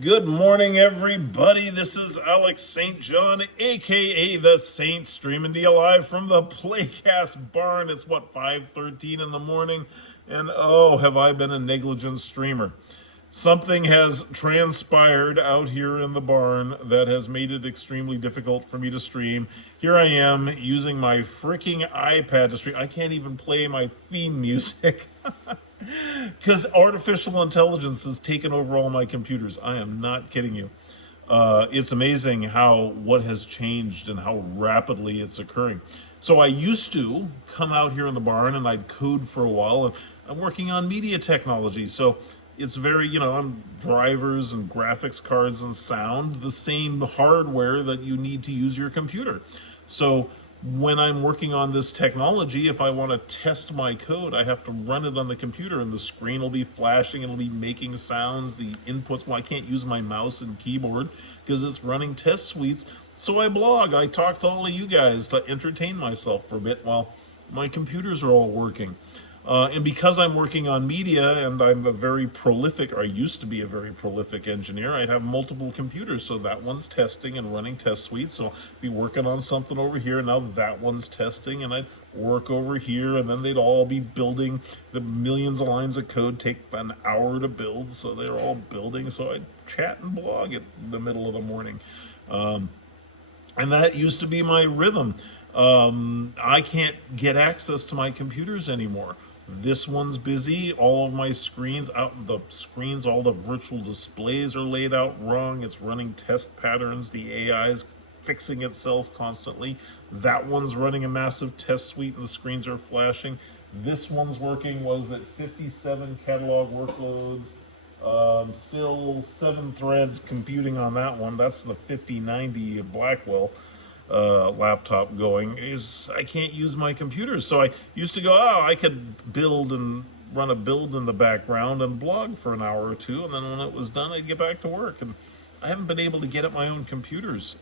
Good morning, everybody. This is Alex St. John, aka the Saint, streaming to you live from the Playcast barn. It's 5:13 in the morning, and oh, have I been a negligent streamer. Something has transpired out here in the barn that has made it extremely difficult for me to stream. Here I am using my freaking iPad to stream. I can't even play my theme music. Because artificial intelligence has taken over all my computers. I am not kidding you. It's amazing how what has changed and how rapidly it's occurring. So I used to come out here in the barn and I'd code for a while, and I'm working on media technology. So it's very, I'm drivers and graphics cards and sound, the same hardware that you need to use your computer. So when I'm working on this technology, if I want to test my code, I have to run it on the computer, and the screen will be flashing, it'll be making sounds, the inputs. Well, I can't use my mouse and keyboard because it's running test suites. So I blog, I talk to all of you guys to entertain myself for a bit while my computers are all working. And because I'm working on media and I'm I used to be a very prolific engineer, I'd have multiple computers. So that one's testing and running test suites. So I'll be working on something over here. Now that one's testing, and I'd work over here, and then they'd all be building. The millions of lines of code take an hour to build. So they're all building. So I'd chat and blog at the middle of the morning. And that used to be my rhythm. I can't get access to my computers anymore. This one's busy. All of my screens, all the virtual displays are laid out wrong. It's running test patterns. The AI is fixing itself constantly. That one's running a massive test suite and the screens are flashing. This one's working, was it 57 catalog workloads? Still 7 threads computing on that one. That's the 5090 Blackwell laptop going. Is I can't use my computer. So I used to go, I could build and run a build in the background and blog for an hour or two, and then when it was done, I'd get back to work. And I haven't been able to get at my own computers.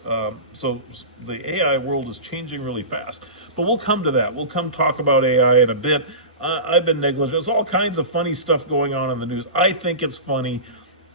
So the AI world is changing really fast. But we'll come to that. We'll come talk about AI in a bit. I've been negligent. There's all kinds of funny stuff going on in the news. I think it's funny.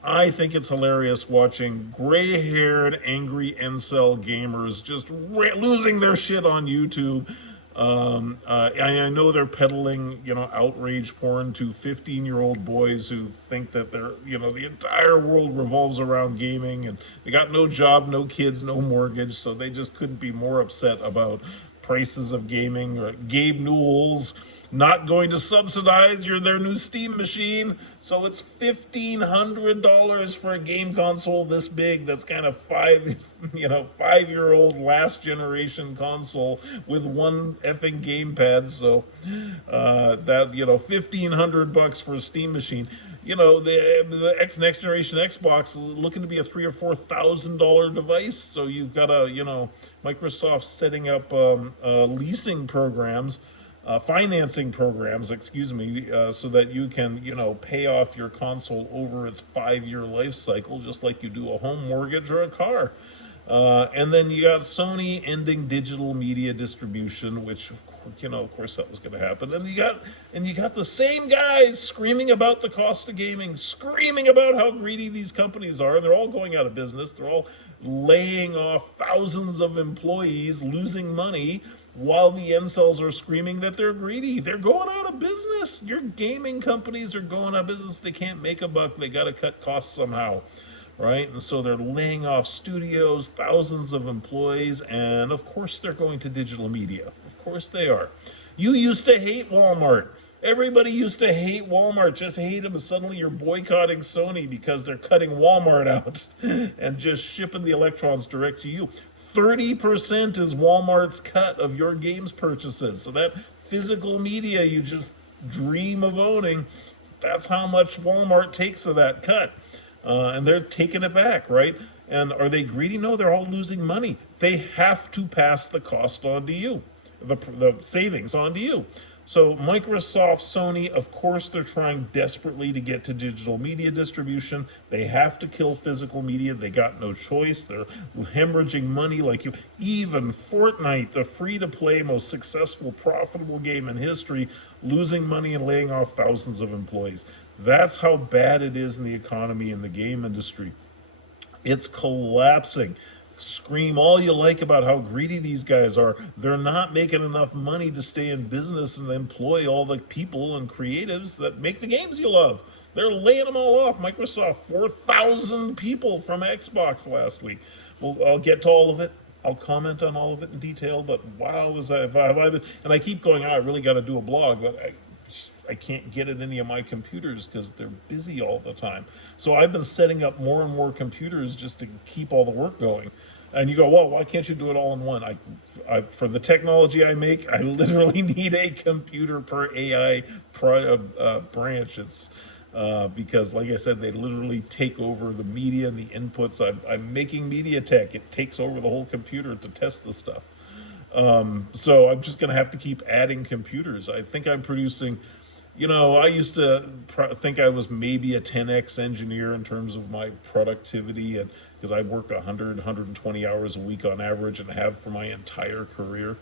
I think it's hilarious watching gray-haired, angry incel gamers just losing their shit on YouTube. I know they're peddling, outrage porn to 15-year-old boys who think that the entire world revolves around gaming, and they got no job, no kids, no mortgage, so they just couldn't be more upset about prices of gaming. Or Gabe Newell's not going to subsidize their new Steam machine, so it's $1,500 for a game console this big. That's kind of 5-year-old last generation console with one effing gamepad. So that $1,500 for a Steam machine. The next generation Xbox looking to be a $3,000 or $4,000 device. So you've got Microsoft setting up leasing programs. Financing programs, so that you can, pay off your console over its 5-year life cycle, just like you do a home mortgage or a car. And then you got Sony ending digital media distribution, which of course that was going to happen. And you got the same guys screaming about the cost of gaming, screaming about how greedy these companies are. They're all going out of business. They're all laying off thousands of employees, losing money, while the incels are screaming that they're greedy. They're going out of business. Your gaming companies are going out of business. They can't make a buck. They got to cut costs somehow, right? And so they're laying off studios, thousands of employees, and of course they're going to digital media. Of course they are. You used to hate Walmart. Everybody used to hate Walmart, just hate them, and suddenly you're boycotting Sony because they're cutting Walmart out and just shipping the electrons direct to you. 30% is Walmart's cut of your games purchases. So that physical media you just dream of owning, that's how much Walmart takes of that cut. And they're taking it back, right? And are they greedy? No, they're all losing money. They have to pass the cost on to you, the savings on to you. So Microsoft, Sony, of course, they're trying desperately to get to digital media distribution. They have to kill physical media. They got no choice. They're hemorrhaging money like you. Even Fortnite, the free-to-play, most successful, profitable game in history, losing money and laying off thousands of employees. That's how bad it is in the economy and the game industry. It's collapsing. Scream all you like about how greedy these guys are. They're not making enough money to stay in business and employ all the people and creatives that make the games you love. They're laying them all off. Microsoft, 4,000 people from Xbox last week. Well, I'll get to all of it. I'll comment on all of it in detail, but wow, have I been, and I keep going, I really got to do a blog, but I can't get at any of my computers because they're busy all the time. So I've been setting up more and more computers just to keep all the work going. And you go, well, why can't you do it all in one? For the technology I make, I literally need a computer per AI branch. It's because, like I said, they literally take over the media and the inputs. I'm making media tech. It takes over the whole computer to test the stuff. So I'm just going to have to keep adding computers. I think I'm producing, I used to think I was maybe a 10x engineer in terms of my productivity, and because I work 120 hours a week on average and have for my entire career.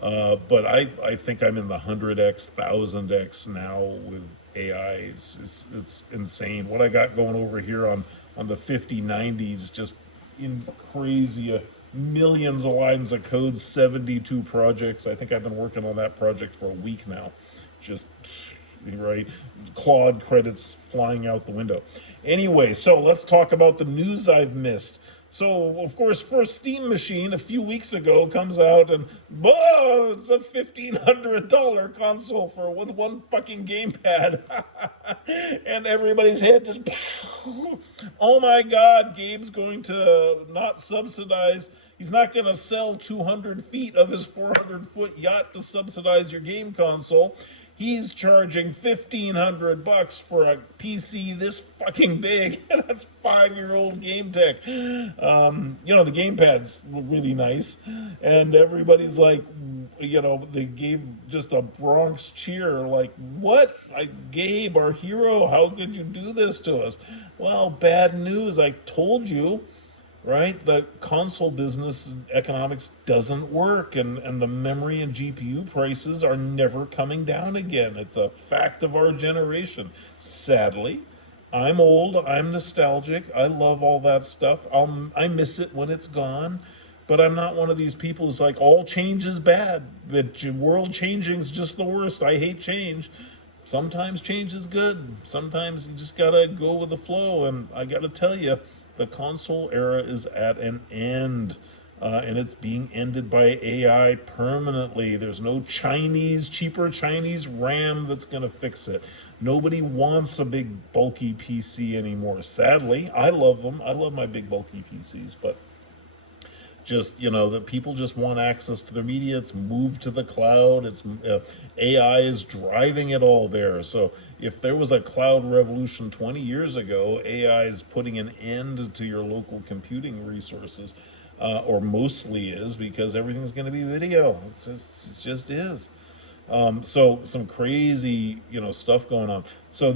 But I think I'm in the 100x, 1000x now with AI. It's insane. What I got going over here on the 5090s, just in crazy. Millions of lines of code, 72 projects. I think I've been working on that project for a week now. Just right, Claude credits flying out the window. Anyway, so let's talk about the news I've missed. So, of course, first Steam Machine a few weeks ago comes out and, whoa, it's a $1,500 console with one fucking gamepad. And everybody's head just, oh my God, Gabe's going to not subsidize. He's not going to sell 200 feet of his 400-foot yacht to subsidize your game console. He's charging $1,500 for a PC this fucking big, and that's 5-year-old game tech. The gamepad's really nice, and everybody's like, they gave just a Bronx cheer, like, what? Gabe, our hero, how could you do this to us? Well, bad news, I told you. Right? The console business economics doesn't work, and the memory and GPU prices are never coming down again. It's a fact of our generation. Sadly, I'm old, I'm nostalgic, I love all that stuff. I miss it when it's gone, but I'm not one of these people who's like, all change is bad. The world changing is just the worst. I hate change. Sometimes change is good. Sometimes you just gotta go with the flow, and I gotta tell you, the console era is at an end, and it's being ended by AI permanently. There's no cheaper Chinese RAM that's going to fix it. Nobody wants a big, bulky PC anymore. Sadly, I love them. I love my big, bulky PCs, but just, the people just want access to their media. It's moved to the cloud. It's AI is driving it all there. So if there was a cloud revolution 20 years ago, AI is putting an end to your local computing resources, or mostly is, because everything's going to be video. It just is. So some crazy, stuff going on. So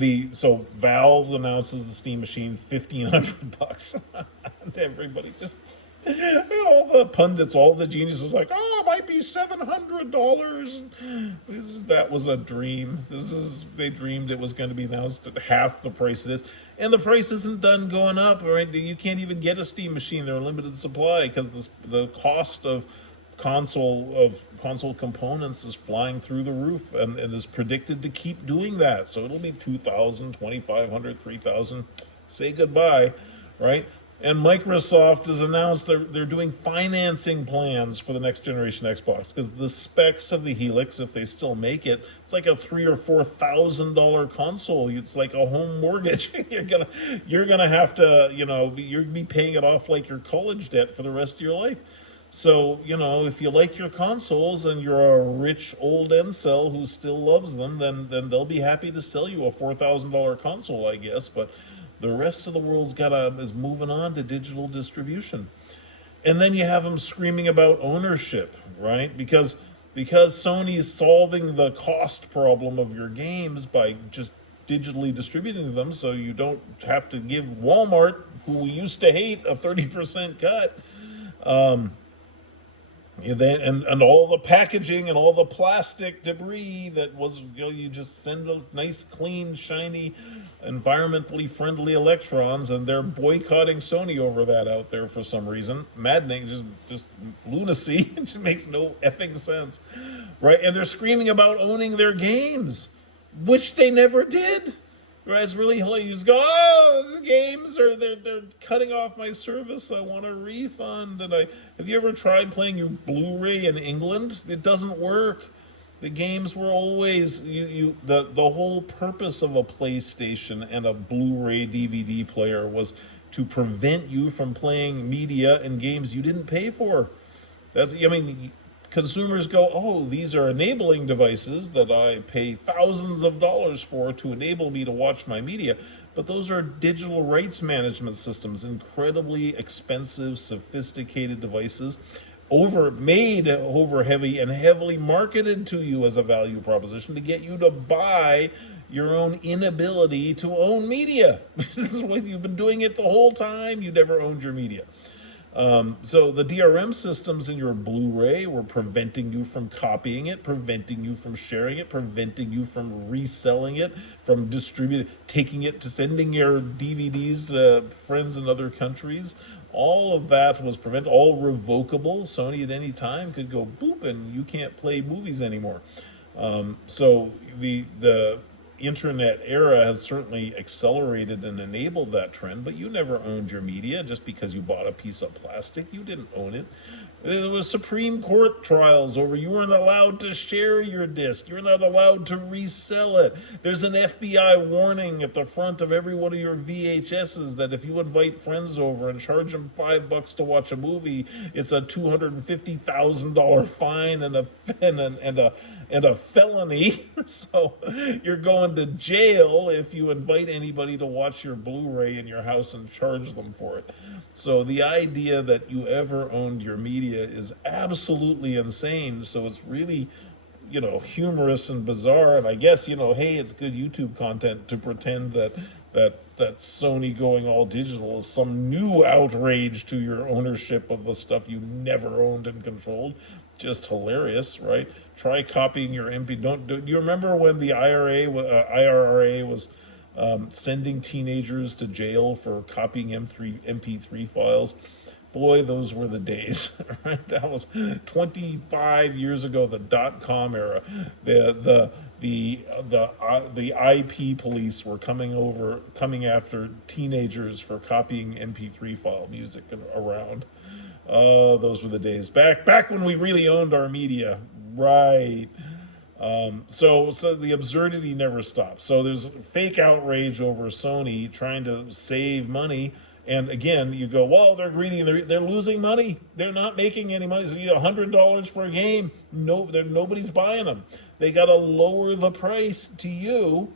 Valve announces the Steam Machine, $1,500, and everybody just. And all the pundits, all the geniuses, like, it might be $700. That was a dream. They dreamed it was going to be announced at half the price it is, and the price isn't done going up. Right? You can't even get a Steam Machine; they're in limited supply because the cost of console components is flying through the roof, and is predicted to keep doing that. So it'll be 2,000, 2,500, 3,000. Say goodbye, right? And Microsoft has announced they're doing financing plans for the next generation Xbox, because the specs of the Helix, if they still make it, it's like a $3,000 or $4,000 console. It's like a home mortgage. you're gonna have to, you're be paying it off like your college debt for the rest of your life. So, if you like your consoles and you're a rich old incel who still loves them, then they'll be happy to sell you a $4,000 console, I guess. But the rest of the world's is moving on to digital distribution. And then you have them screaming about ownership, right? Because Sony's solving the cost problem of your games by just digitally distributing them, so you don't have to give Walmart, who we used to hate, a 30% cut. and all the packaging and all the plastic debris that was, you just send a nice, clean, shiny, environmentally friendly electrons, and they're boycotting Sony over that out there for some reason. Maddening, just lunacy. It just makes no effing sense, right? And they're screaming about owning their games, which they never did. Right, it's really hilarious. You just go, oh, the games are they're cutting off my service. I want a refund. And have you ever tried playing your Blu-ray in England? It doesn't work. The games were always the whole purpose of a PlayStation and a Blu-ray DVD player was to prevent you from playing media and games you didn't pay for. Consumers go, oh, these are enabling devices that I pay thousands of dollars for to enable me to watch my media. But those are digital rights management systems, incredibly expensive, sophisticated devices, made over heavy and heavily marketed to you as a value proposition to get you to buy your own inability to own media. This is what you've been doing it the whole time. You never owned your media. So the DRM systems in your Blu-ray were preventing you from copying it, preventing you from sharing it, preventing you from reselling it, from taking it to sending your DVDs to friends in other countries. All of that was all revocable. Sony at any time could go boop and you can't play movies anymore. So the internet era has certainly accelerated and enabled that trend, but you never owned your media just because you bought a piece of plastic. You didn't own it. There was Supreme Court trials over you weren't allowed to share your disc. You're not allowed to resell it. There's an FBI warning at the front of every one of your VHSs that if you invite friends over and charge them $5 to watch a movie, it's a $250,000 fine and a felony. So you're going to jail if you invite anybody to watch your Blu-ray in your house and charge them for it. So the idea that you ever owned your media is absolutely insane. So it's really, humorous and bizarre. And I guess, hey, it's good YouTube content to pretend that Sony going all digital is some new outrage to your ownership of the stuff you never owned and controlled. Just hilarious, right? Try copying your MP. Do you remember when the IRA was sending teenagers to jail for copying MP3 files? Boy, those were the days, right? That was 25 years ago, the .com era. The IP police were coming after teenagers for copying MP3 file music around. Oh, those were the days. Back when we really owned our media, right? So the absurdity never stops. So there's fake outrage over Sony trying to save money. And again, you go, well, they're greedy. They're losing money. They're not making any money. So you get $100 for a game. Nobody's buying them. They got to lower the price to you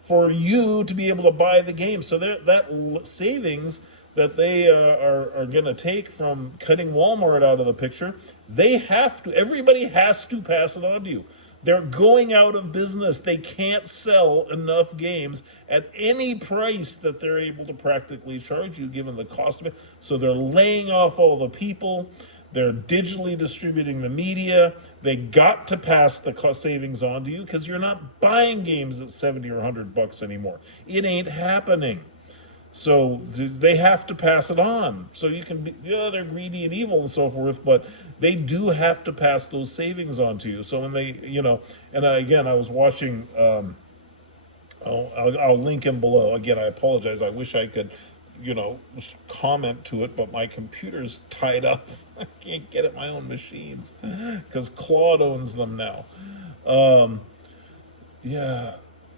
for you to be able to buy the game. So that savings that they are going to take from cutting Walmart out of the picture, everybody has to pass it on to you. They're going out of business. They can't sell enough games at any price that they're able to practically charge you, given the cost of it. So they're laying off all the people. They're digitally distributing the media. They got to pass the cost savings on to you because you're not buying games at $70 or $100 anymore. It ain't happening. So they have to pass it on. So you can they're greedy and evil and so forth, but they do have to pass those savings on to you. So when they, and again, I was watching, I'll link him below. Again, I apologize. I wish I could, comment to it, but my computer's tied up. I can't get at my own machines because Claude owns them now.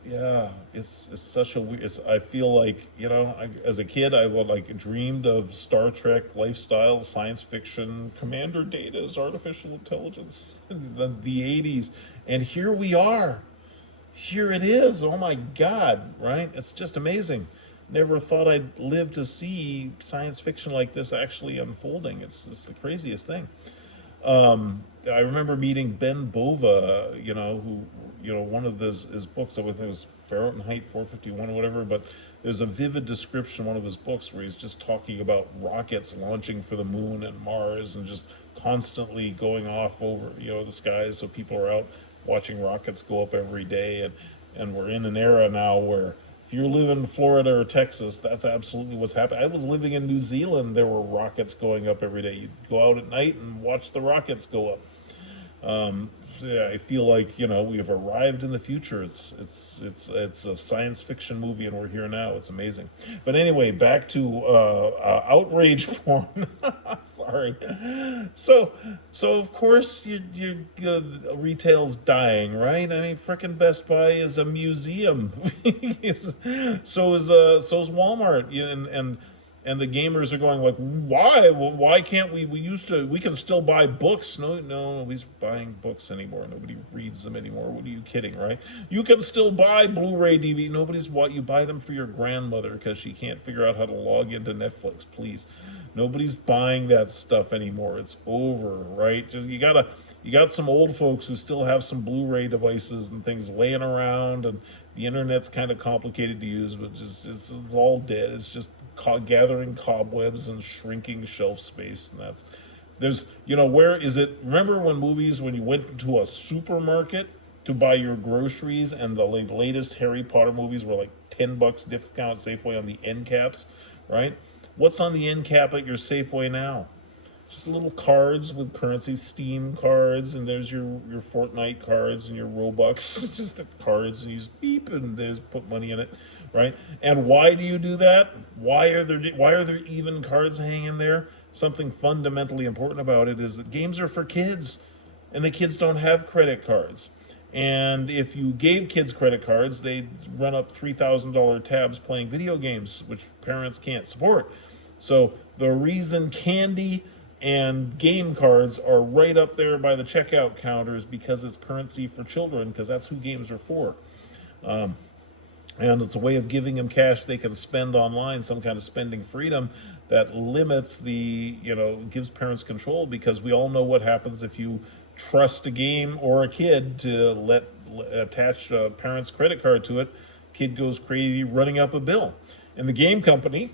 Yeah, it's such a weird. I feel like as a kid, I dreamed of Star Trek lifestyle, science fiction, Commander Data's artificial intelligence, the 80s, and here we are. Here it is. Oh my God! Right? It's just amazing. Never thought I'd live to see science fiction like this actually unfolding. It's the craziest thing. I remember meeting Ben Bova, who, one of his books, I think it was Fahrenheit 451 or whatever, but there's a vivid description in one of his books where he's just talking about rockets launching for the moon and Mars and just constantly going off over, the skies. So people are out watching rockets go up every day. And we're in an era now where if you live in Florida or Texas, that's absolutely what's happening. I was living in New Zealand. There were rockets going up every day. You'd go out at night and watch the rockets go up. So yeah, I feel like we've arrived in the future. It's a science fiction movie, and we're here now. It's amazing. But anyway, back to outrage porn. Sorry. So of course retail's dying, right? I mean, frickin' Best Buy is a museum. So is Walmart. And the gamers are going like, why? Well, why can't we? We can still buy books. No, nobody's buying books anymore. Nobody reads them anymore. What are you kidding, right? You can still buy Blu-ray DVD. Nobody's what you buy them for your grandmother because she can't figure out how to log into Netflix. Please, nobody's buying that stuff anymore. It's over, right? You got some old folks who still have some Blu-ray devices and things laying around, and the internet's kind of complicated to use, but it's all dead. It's just gathering cobwebs and shrinking shelf space, and where is it? Remember when you went into a supermarket to buy your groceries, and the latest Harry Potter movies were like $10 discount Safeway on the end caps, right? What's on the end cap at your Safeway now? Just little cards with currency, Steam cards, and there's your Fortnite cards and your Robux, just the cards, and you just beep and there's put money in it, right? And why do you do that? Why are there even cards hanging there? Something fundamentally important about it is that games are for kids, and the kids don't have credit cards. And if you gave kids credit cards, they'd run up $3,000 tabs playing video games, which parents can't support. So the reason candy and game cards are right up there by the checkout counters because it's currency for children, because that's who games are for. And it's a way of giving them cash they can spend online, some kind of spending freedom that limits gives parents control, because we all know what happens if you trust a game or a kid to attach a parent's credit card to it. Kid goes crazy running up a bill. And the game company,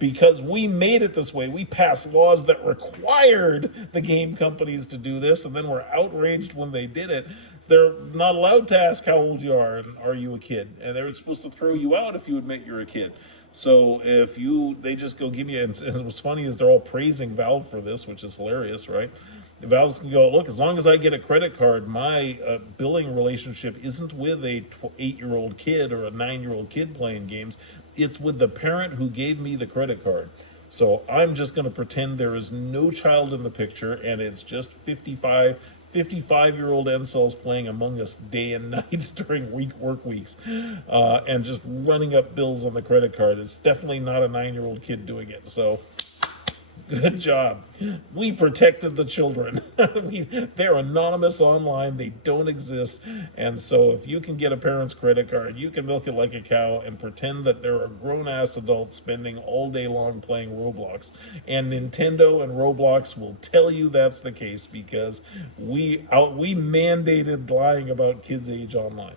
because we made it this way, we passed laws that required the game companies to do this, and then we're outraged when they did it. They're not allowed to ask how old you are and are you a kid, and they're supposed to throw you out if you admit you're a kid. So they just go give you, and what's funny is they're all praising Valve for this, which is hilarious, right? Valve can go, look, as long as I get a credit card, my billing relationship isn't with a 8-year-old kid or a 9-year-old kid playing games. It's with the parent who gave me the credit card. So I'm just going to pretend there is no child in the picture, and it's just 55-year-old incels playing Among Us day and night during work weeks, and just running up bills on the credit card. It's definitely not a 9-year-old kid doing it. So good job. We protected the children. They're anonymous online. They don't exist. And so if you can get a parent's credit card, you can milk it like a cow and pretend that there are grown-ass adults spending all day long playing Roblox. And Nintendo and Roblox will tell you that's the case, because we mandated lying about kids' age online.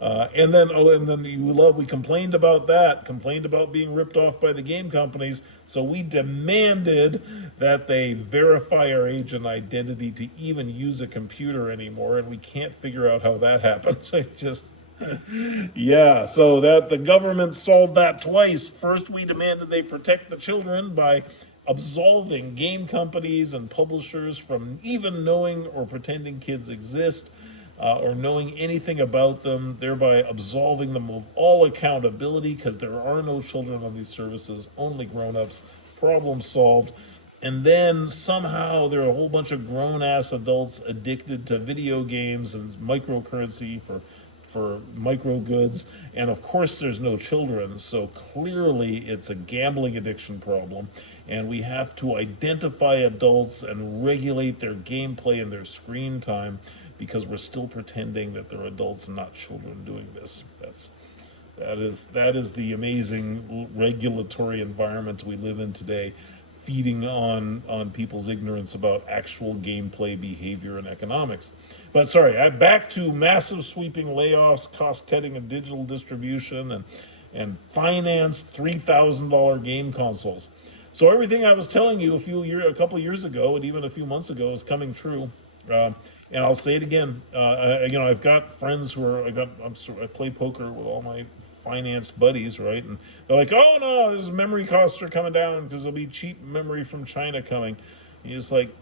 And then we complained about being ripped off by the game companies. So we demanded that they verify our age and identity to even use a computer anymore. And we can't figure out how that happens. Yeah, so that the government solved that twice. First, we demanded they protect the children by absolving game companies and publishers from even knowing or pretending kids exist. Or knowing anything about them, thereby absolving them of all accountability, because there are no children on these services, only grown-ups. Problem solved. And then somehow there are a whole bunch of grown-ass adults addicted to video games and microcurrency for micro goods, and of course there's no children, so clearly it's a gambling addiction problem, and we have to identify adults and regulate their gameplay and their screen time, because we're still pretending that they're adults and not children doing this. That is the amazing regulatory environment we live in today. feeding on people's ignorance about actual gameplay behavior and economics. But sorry, back to massive sweeping layoffs, cost cutting of digital distribution, and financed $3,000 game consoles. So everything I was telling you a couple of years ago, and even a few months ago, is coming true. And I'll say it again. I've got friends who are I play poker with all my finance buddies, right? And they're like, "Oh no, these memory costs are coming down because there'll be cheap memory from China coming." And you're just like,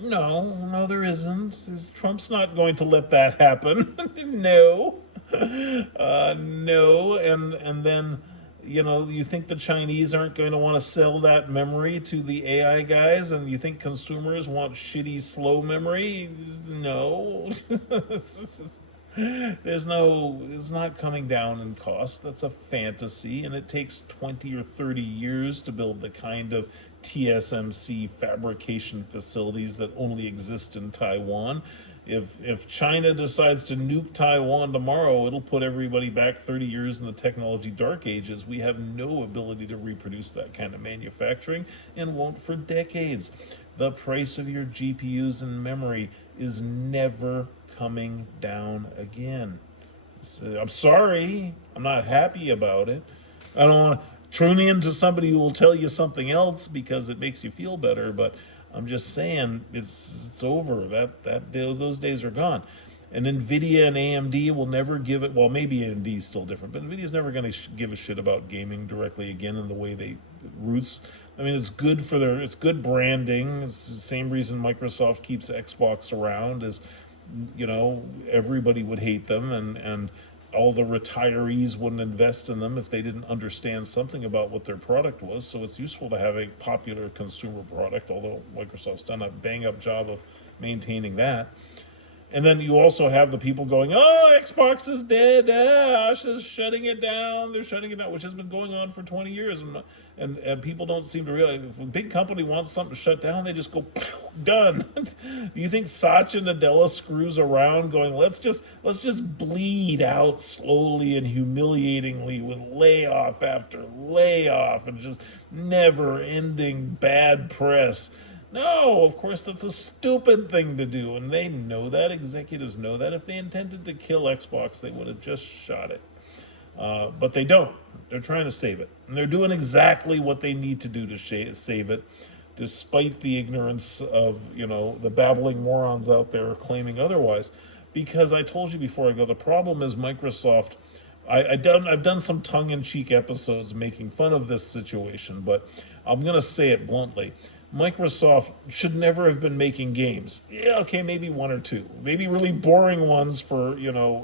no, there isn't. Trump's not going to let that happen. No, no, and then you think the Chinese aren't going to want to sell that memory to the AI guys, and you think consumers want shitty, slow memory? No. It's not coming down in cost. That's a fantasy, and it takes 20 or 30 years to build the kind of TSMC fabrication facilities that only exist in Taiwan. If China decides to nuke Taiwan tomorrow, it'll put everybody back 30 years in the technology dark ages. We have no ability to reproduce that kind of manufacturing and won't for decades. The price of your GPUs and memory is never coming down again. So, I'm sorry, I'm not happy about it. I don't want to tune into somebody who will tell you something else because it makes you feel better, but I'm just saying it's over. Those days are gone. And NVIDIA and AMD will never give it. Well, maybe AMD is still different, but NVIDIA is never going to give a shit about gaming directly again in the way they roots. I mean, it's good it's good branding. It's the same reason Microsoft keeps Xbox around is, everybody would hate them, and all the retirees wouldn't invest in them if they didn't understand something about what their product was. So it's useful to have a popular consumer product, although Microsoft's done a bang-up job of maintaining that. And then you also have the people going, "Oh, Xbox is dead. They're shutting it down. They're shutting it down," which has been going on for 20 years. And people don't seem to realize if a big company wants something shut down, they just go, done. You think Satya Nadella screws around going, let's just bleed out slowly and humiliatingly with layoff after layoff and just never-ending bad press? No, of course, that's a stupid thing to do, and they know that. Executives know that. If they intended to kill Xbox, they would have just shot it. But they don't. They're trying to save it. And they're doing exactly what they need to do to save it, despite the ignorance of, the babbling morons out there claiming otherwise. Because I told you before I go, the problem is Microsoft. I've done some tongue-in-cheek episodes making fun of this situation, but I'm going to say it bluntly. Microsoft should never have been making games. Yeah, okay, maybe one or two. Maybe really boring ones for,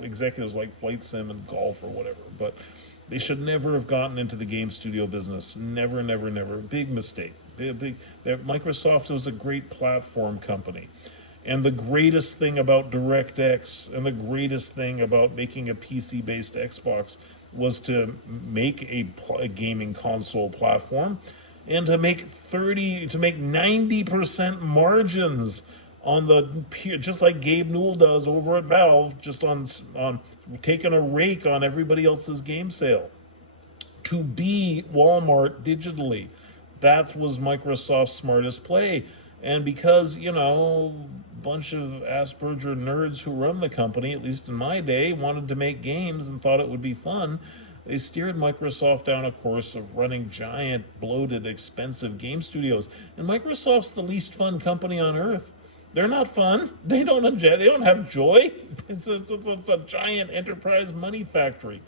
executives like Flight Sim and golf or whatever. But they should never have gotten into the game studio business. Never, never, never. Big mistake. Microsoft was a great platform company. And the greatest thing about DirectX and the greatest thing about making a PC-based Xbox was to make a gaming console platform and to make 90% margins on just like Gabe Newell does over at Valve, just on taking a rake on everybody else's game sale. To be Walmart digitally, that was Microsoft's smartest play. And because, a bunch of Asperger nerds who run the company, at least in my day, wanted to make games and thought it would be fun, they steered Microsoft down a course of running giant, bloated, expensive game studios. And Microsoft's the least fun company on earth. They're not fun. They don't have joy. It's a giant enterprise money factory.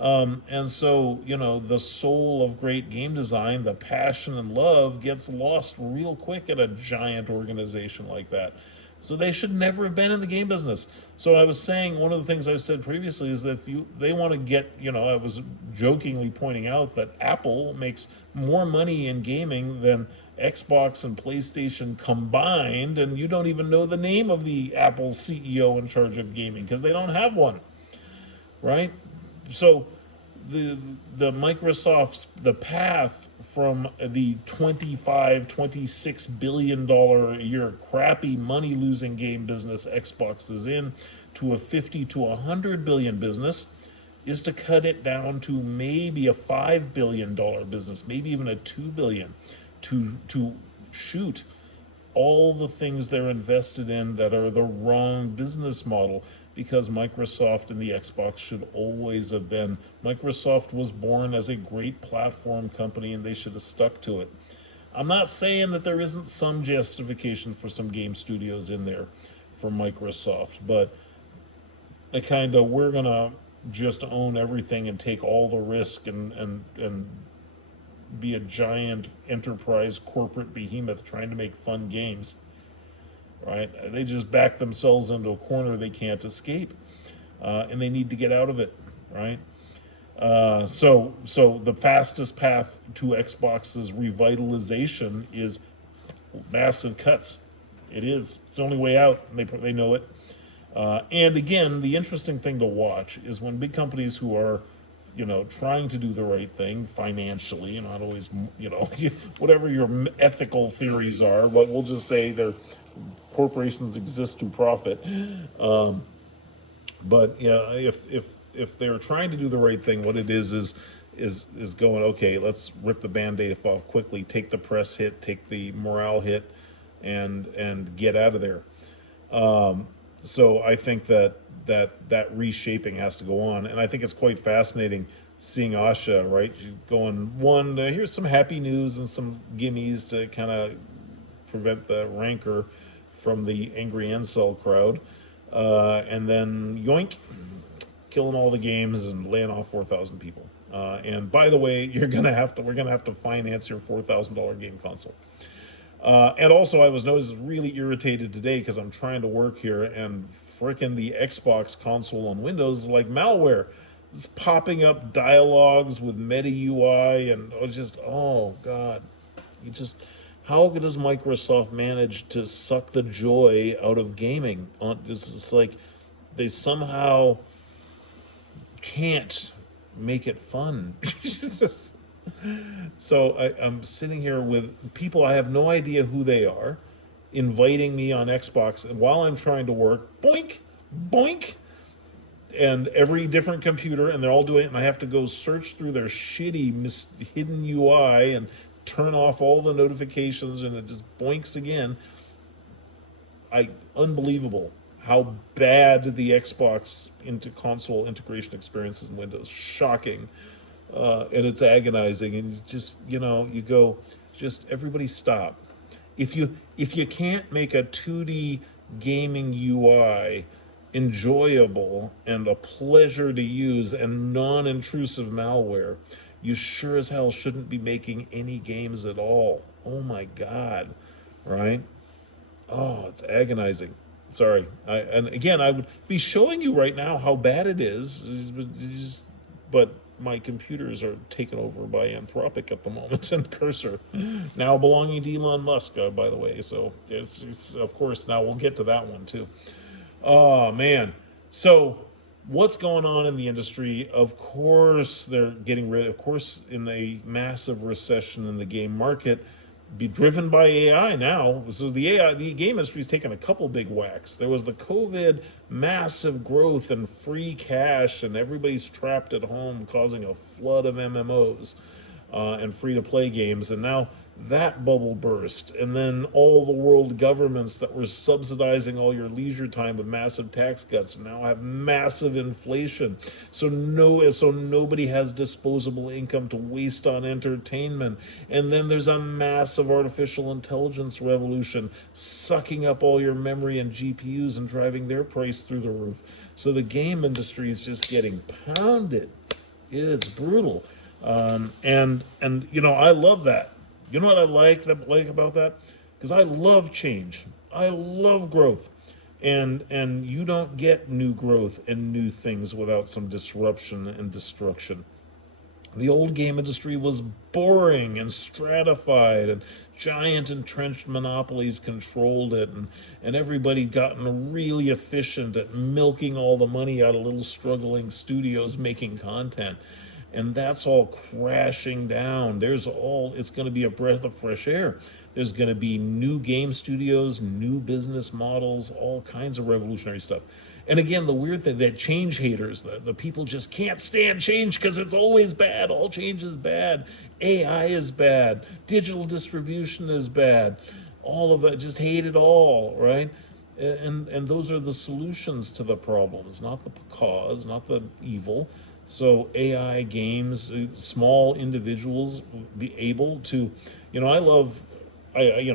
And so, the soul of great game design, the passion and love, gets lost real quick at a giant organization like that. So they should never have been in the game business. So I was saying, one of the things I've said previously is that they want to get, I was jokingly pointing out that Apple makes more money in gaming than Xbox and PlayStation combined, and you don't even know the name of the Apple CEO in charge of gaming because they don't have one, right? So the Microsoft's, the path from the $26 billion a year crappy money-losing game business Xbox is in to a 50 to 100 billion business is to cut it down to maybe a $5 billion business, maybe even a $2 billion. to shoot all the things they're invested in that are the wrong business model, because Microsoft and the Xbox should always have been. Microsoft was born as a great platform company and they should have stuck to it. I'm not saying that there isn't some justification for some game studios in there for Microsoft, but the kind of, we're gonna just own everything and take all the risk and be a giant enterprise corporate behemoth trying to make fun games, right? They just back themselves into a corner they can't escape, and they need to get out of it, right? So the fastest path to Xbox's revitalization is massive cuts. It is. It's the only way out. And they know it. And again, the interesting thing to watch is when big companies who are, trying to do the right thing financially, not always, whatever your ethical theories are, but we'll just say their corporations exist to profit. But if they're trying to do the right thing, what it is going, okay, let's rip the Band-Aid off quickly, take the press hit, take the morale hit, and get out of there. So I think that reshaping has to go on, and I think it's quite fascinating seeing Asha, right? She's going, here's some happy news and some gimmies to kind of prevent the rancor from the angry incel crowd, and then yoink, killing all the games and laying off 4,000 people. And by the way, we're gonna have to finance your $4,000 game console. And also, I was really irritated today because I'm trying to work here, and frickin' the Xbox console on Windows is like malware. It's popping up dialogues with meta UI, and oh god, how does Microsoft manage to suck the joy out of gaming? It's like they somehow can't make it fun. So I'm sitting here with people, I have no idea who they are, inviting me on Xbox, and while I'm trying to work, boink, boink, and every different computer, and they're all doing it, and I have to go search through their shitty hidden UI and turn off all the notifications, and it just boinks again. Unbelievable how bad the Xbox into console integration experience is in Windows. Shocking. And it's agonizing, and you go, everybody stop. If you can't make a 2D gaming UI enjoyable and a pleasure to use and non-intrusive malware, you sure as hell shouldn't be making any games at all. Oh my god, right? Oh, it's agonizing. Sorry. I would be showing you right now how bad it is, but my computers are taken over by Anthropic at the moment, and Cursor, now belonging to Elon Musk, by the way. So it's of course, now we'll get to that one too. Oh man. So what's going on in the industry? Of course, they're getting rid, of course, in a massive recession in the game market, be driven by AI now. So the game industry has taken a couple big whacks. There was the COVID massive growth and free cash, and everybody's trapped at home, causing a flood of MMOs and free-to-play games. And now that bubble burst, and then all the world governments that were subsidizing all your leisure time with massive tax cuts now have massive inflation. So nobody has disposable income to waste on entertainment. And then there's a massive artificial intelligence revolution sucking up all your memory and GPUs and driving their price through the roof. So the game industry is just getting pounded. It is brutal. And I love that. You know what I like about that? Because I love change. I love growth. And you don't get new growth and new things without some disruption and destruction. The old game industry was boring and stratified, and giant entrenched monopolies controlled it, and everybody gotten really efficient at milking all the money out of little struggling studios making content. And that's all crashing down. It's going to be a breath of fresh air. There's going to be new game studios, new business models, all kinds of revolutionary stuff. And again, the weird thing, that change haters, the people just can't stand change because it's always bad. All change is bad. AI is bad. Digital distribution is bad. All of it, just hate it all, right? And those are the solutions to the problems, not the cause, not the evil. So AI games, small individuals be able to, I love,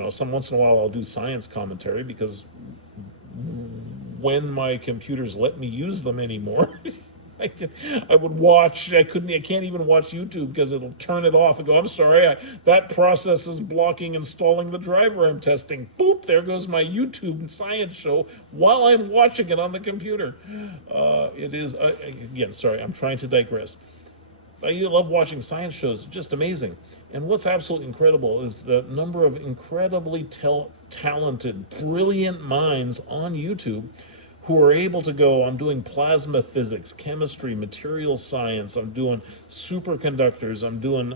some once in a while I'll do science commentary because when my computers let me use them anymore, I would watch. I can't even watch YouTube because it'll turn it off and go, I'm sorry, that process is blocking installing the driver I'm testing. Boop, there goes my YouTube science show while I'm watching it on the computer. It is, again, sorry, I'm trying to digress. I love watching science shows, just amazing. And what's absolutely incredible is the number of incredibly talented, brilliant minds on YouTube who are able to go, I'm doing plasma physics, chemistry, material science, I'm doing superconductors, I'm doing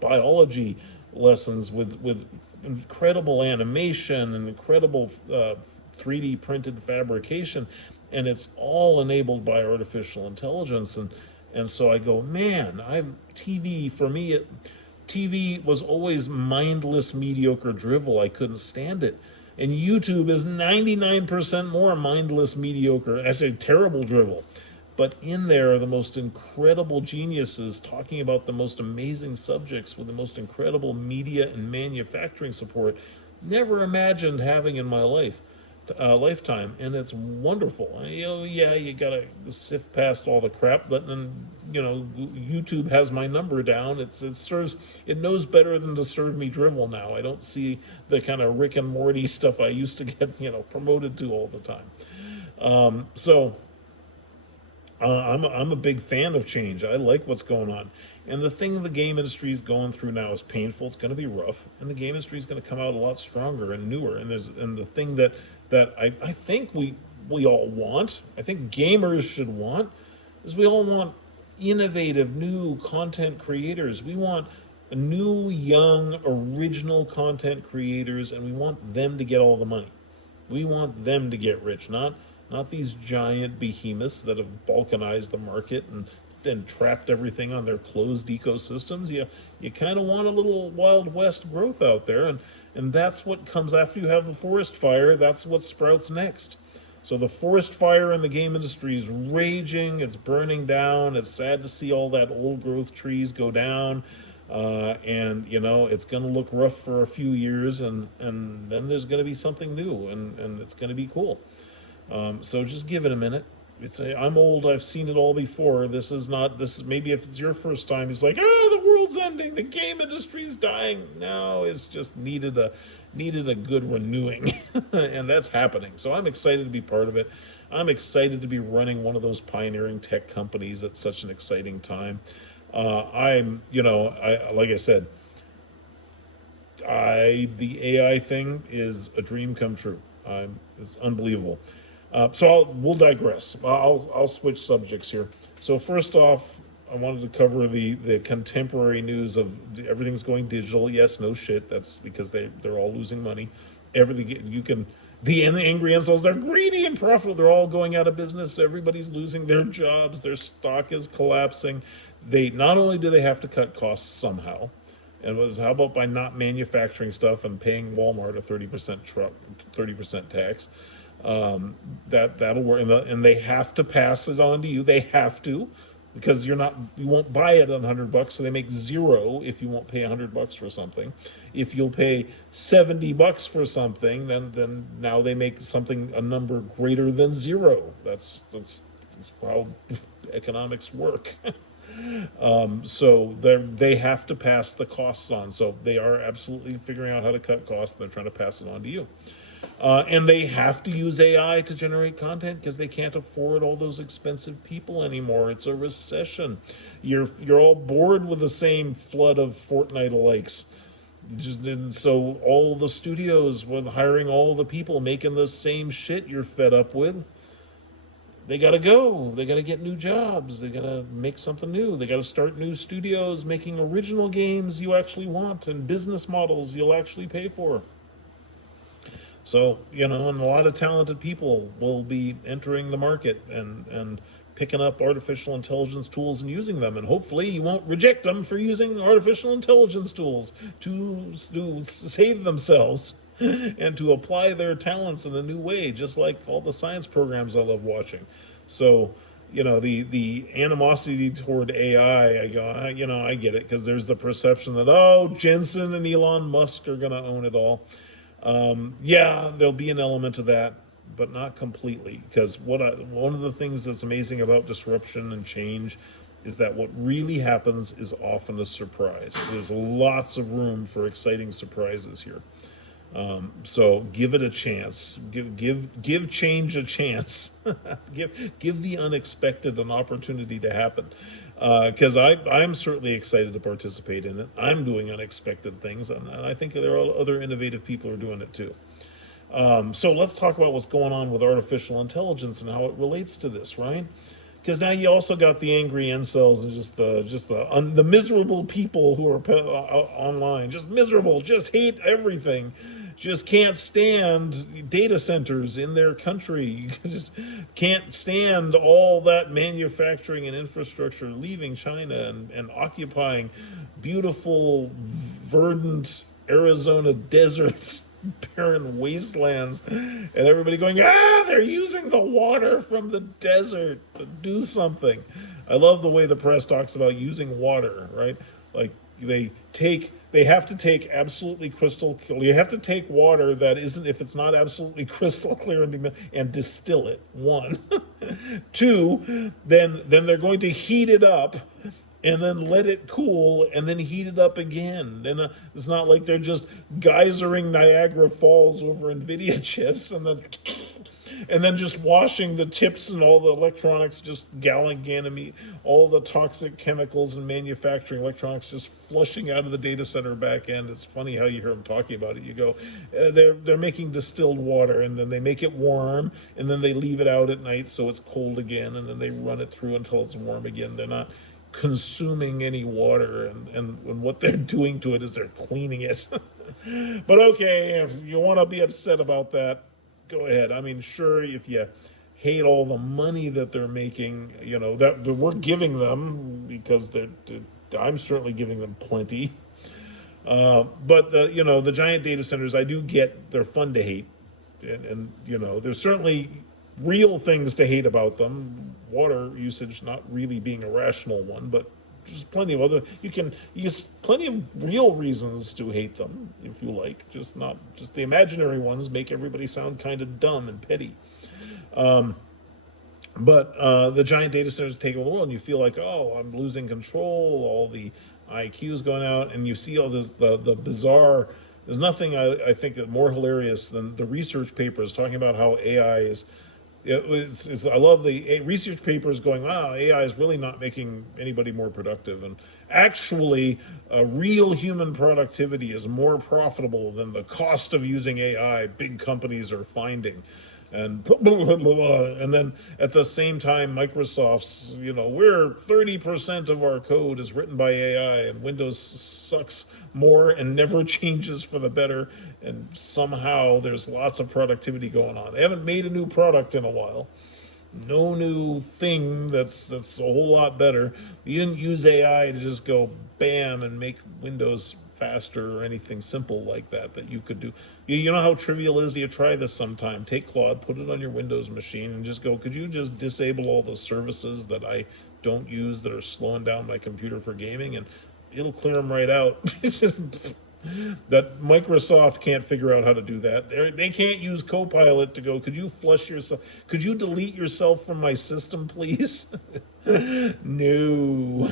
biology lessons with incredible animation and incredible 3D printed fabrication, and it's all enabled by artificial intelligence. And so I go, man, TV, for me, TV was always mindless, mediocre drivel. I couldn't stand it. And YouTube is 99% more mindless, mediocre, actually terrible drivel. But in there are the most incredible geniuses talking about the most amazing subjects with the most incredible media and manufacturing support never imagined having in my lifetime. And it's wonderful. You gotta sift past all the crap, but then YouTube has my number down. It knows better than to serve me drivel now. I don't see the kind of Rick and Morty stuff I used to get promoted to all the time. I'm a big fan of change. I like what's going on. And the thing the game industry is going through now is painful. It's going to be rough, and the game industry is going to come out a lot stronger and newer. And the thing that I think we all want, I think gamers should want, is we all want innovative new content creators. We want new, young, original content creators, and we want them to get all the money. We want them to get rich, not these giant behemoths that have balkanized the market and trapped everything on their closed ecosystems. You kind of want a little Wild West growth out there, and that's what comes after you have the forest fire. That's what sprouts next. So the forest fire in the game industry is raging. It's burning down. It's sad to see all that old growth trees go down. And it's going to look rough for a few years, and then there's going to be something new, and it's going to be cool. So just give it a minute. I'm old. I've seen it all before. This is maybe if it's your first time, it's like, the world's ending. The game industry's dying. No, it's just needed a good renewing, and that's happening. So I'm excited to be part of it. I'm excited to be running one of those pioneering tech companies at such an exciting time. Like I said, the AI thing is a dream come true. It's unbelievable. So we'll digress. I'll switch subjects here. So first off, I wanted to cover the contemporary news of everything's going digital. Yes, no shit. That's because they're all losing money. Everything the angry incels, they're greedy and profitable. They're all going out of business. Everybody's losing their jobs. Their stock is collapsing. Not only do they have to cut costs somehow, and how about by not manufacturing stuff and paying Walmart a 30% tax? That'll work, and they have to pass it on to you. They have to, because you won't buy it at $100, so they make zero if you won't pay $100 for something. If you'll pay $70 for something, then now they make something a number greater than zero. That's how economics work. So they have to pass the costs on. So they are absolutely figuring out how to cut costs. They're trying to pass it on to you. And they have to use AI to generate content because they can't afford all those expensive people anymore. It's a recession. You're all bored with the same flood of Fortnite likes. And so all the studios, with hiring all the people making the same shit you're fed up with, they got to go. They got to get new jobs. They got to make something new. They got to start new studios making original games you actually want and business models you'll actually pay for. So, and a lot of talented people will be entering the market and picking up artificial intelligence tools and using them. And hopefully you won't reject them for using artificial intelligence tools to save themselves and to apply their talents in a new way, just like all the science programs I love watching. So, the animosity toward AI, I go, I get it, because there's the perception that, oh, Jensen and Elon Musk are going to own it all. Yeah, there'll be an element of that, but not completely. Because one of the things that's amazing about disruption and change is that what really happens is often a surprise. There's lots of room for exciting surprises here. So give it a chance. Give change a chance. give the unexpected an opportunity to happen. Because I'm certainly excited to participate in it. I'm doing unexpected things, and I think there are other innovative people who are doing it too. So let's talk about what's going on with artificial intelligence and how it relates to this, right? Because now you also got the angry incels and the miserable people who are online, just miserable, just hate everything, just can't stand data centers in their country, just can't stand all that manufacturing and infrastructure leaving China and occupying beautiful, verdant Arizona deserts, barren wastelands, and everybody going, they're using the water from the desert to do something. I love the way the press talks about using water, right? Like they have to take absolutely crystal clear. You have to take water that isn't, if it's not absolutely crystal clear, and distill it. One. Two, then they're going to heat it up and then let it cool and then heat it up again. And it's not like they're just geysering Niagara Falls over NVIDIA chips and then just washing the tips and all the electronics, just gallium, all the toxic chemicals and manufacturing electronics just flushing out of the data center back end. It's funny how you hear them talking about it. You go, they're making distilled water, and then they make it warm, and then they leave it out at night so it's cold again, and then they run it through until it's warm again. They're not consuming any water, and what they're doing to it is they're cleaning it. But okay, if you want to be upset about that, go ahead. I mean, sure, if you hate all the money that they're making, that we're giving them, because I'm certainly giving them plenty. But the giant data centers, I do get, they're fun to hate, and there's certainly real things to hate about them. Water usage not really being a rational one, but there's plenty of other, plenty of real reasons to hate them, if you like. Just the imaginary ones make everybody sound kind of dumb and petty. But the giant data centers take over the world, and you feel like, oh, I'm losing control, all the IQ's going out, and you see all this, the bizarre, there's nothing I think more hilarious than the research papers talking about how AI is, I love the research papers going, wow, AI is really not making anybody more productive. And actually, real human productivity is more profitable than the cost of using AI big companies are finding. And and then at the same time, Microsoft's, we're 30% of our code is written by AI, and Windows sucks more and never changes for the better. And somehow there's lots of productivity going on. They haven't made a new product in a while. No new thing that's a whole lot better. You didn't use AI to just go bam and make Windows faster or anything simple like that you could do. You know how trivial it is? You try this sometime. Take Claude, put it on your Windows machine, and just go, could you just disable all the services that I don't use that are slowing down my computer for gaming? And it'll clear them right out. It's just that Microsoft can't figure out how to do that. They can't use Copilot to go, could you flush yourself? Could you delete yourself from my system, please? No,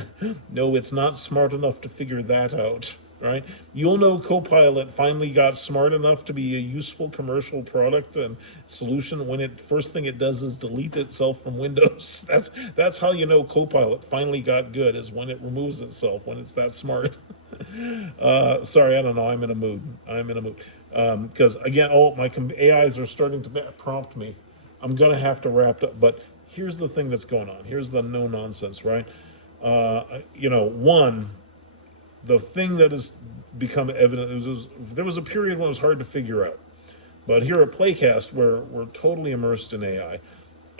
it's not smart enough to figure that out. Right? You'll know Copilot finally got smart enough to be a useful commercial product and solution when first thing it does is delete itself from Windows. That's how you know Copilot finally got good, is when it removes itself, when it's that smart. Sorry, I don't know. I'm in a mood. Because again, my AIs are starting to prompt me. I'm gonna have to wrap up. But here's the thing that's going on. Here's the no nonsense, right? One. The thing that has become evident there was a period when it was hard to figure out. But here at Playcast, we're totally immersed in AI.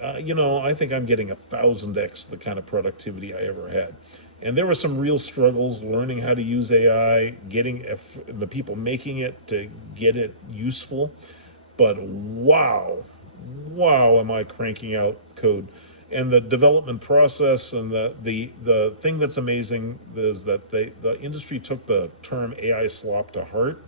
I think I'm getting 1,000x the kind of productivity I ever had. And there were some real struggles learning how to use AI, getting the people making it to get it useful. But wow, wow, am I cranking out code. And the development process and the thing that's amazing is that the industry took the term AI slop to heart,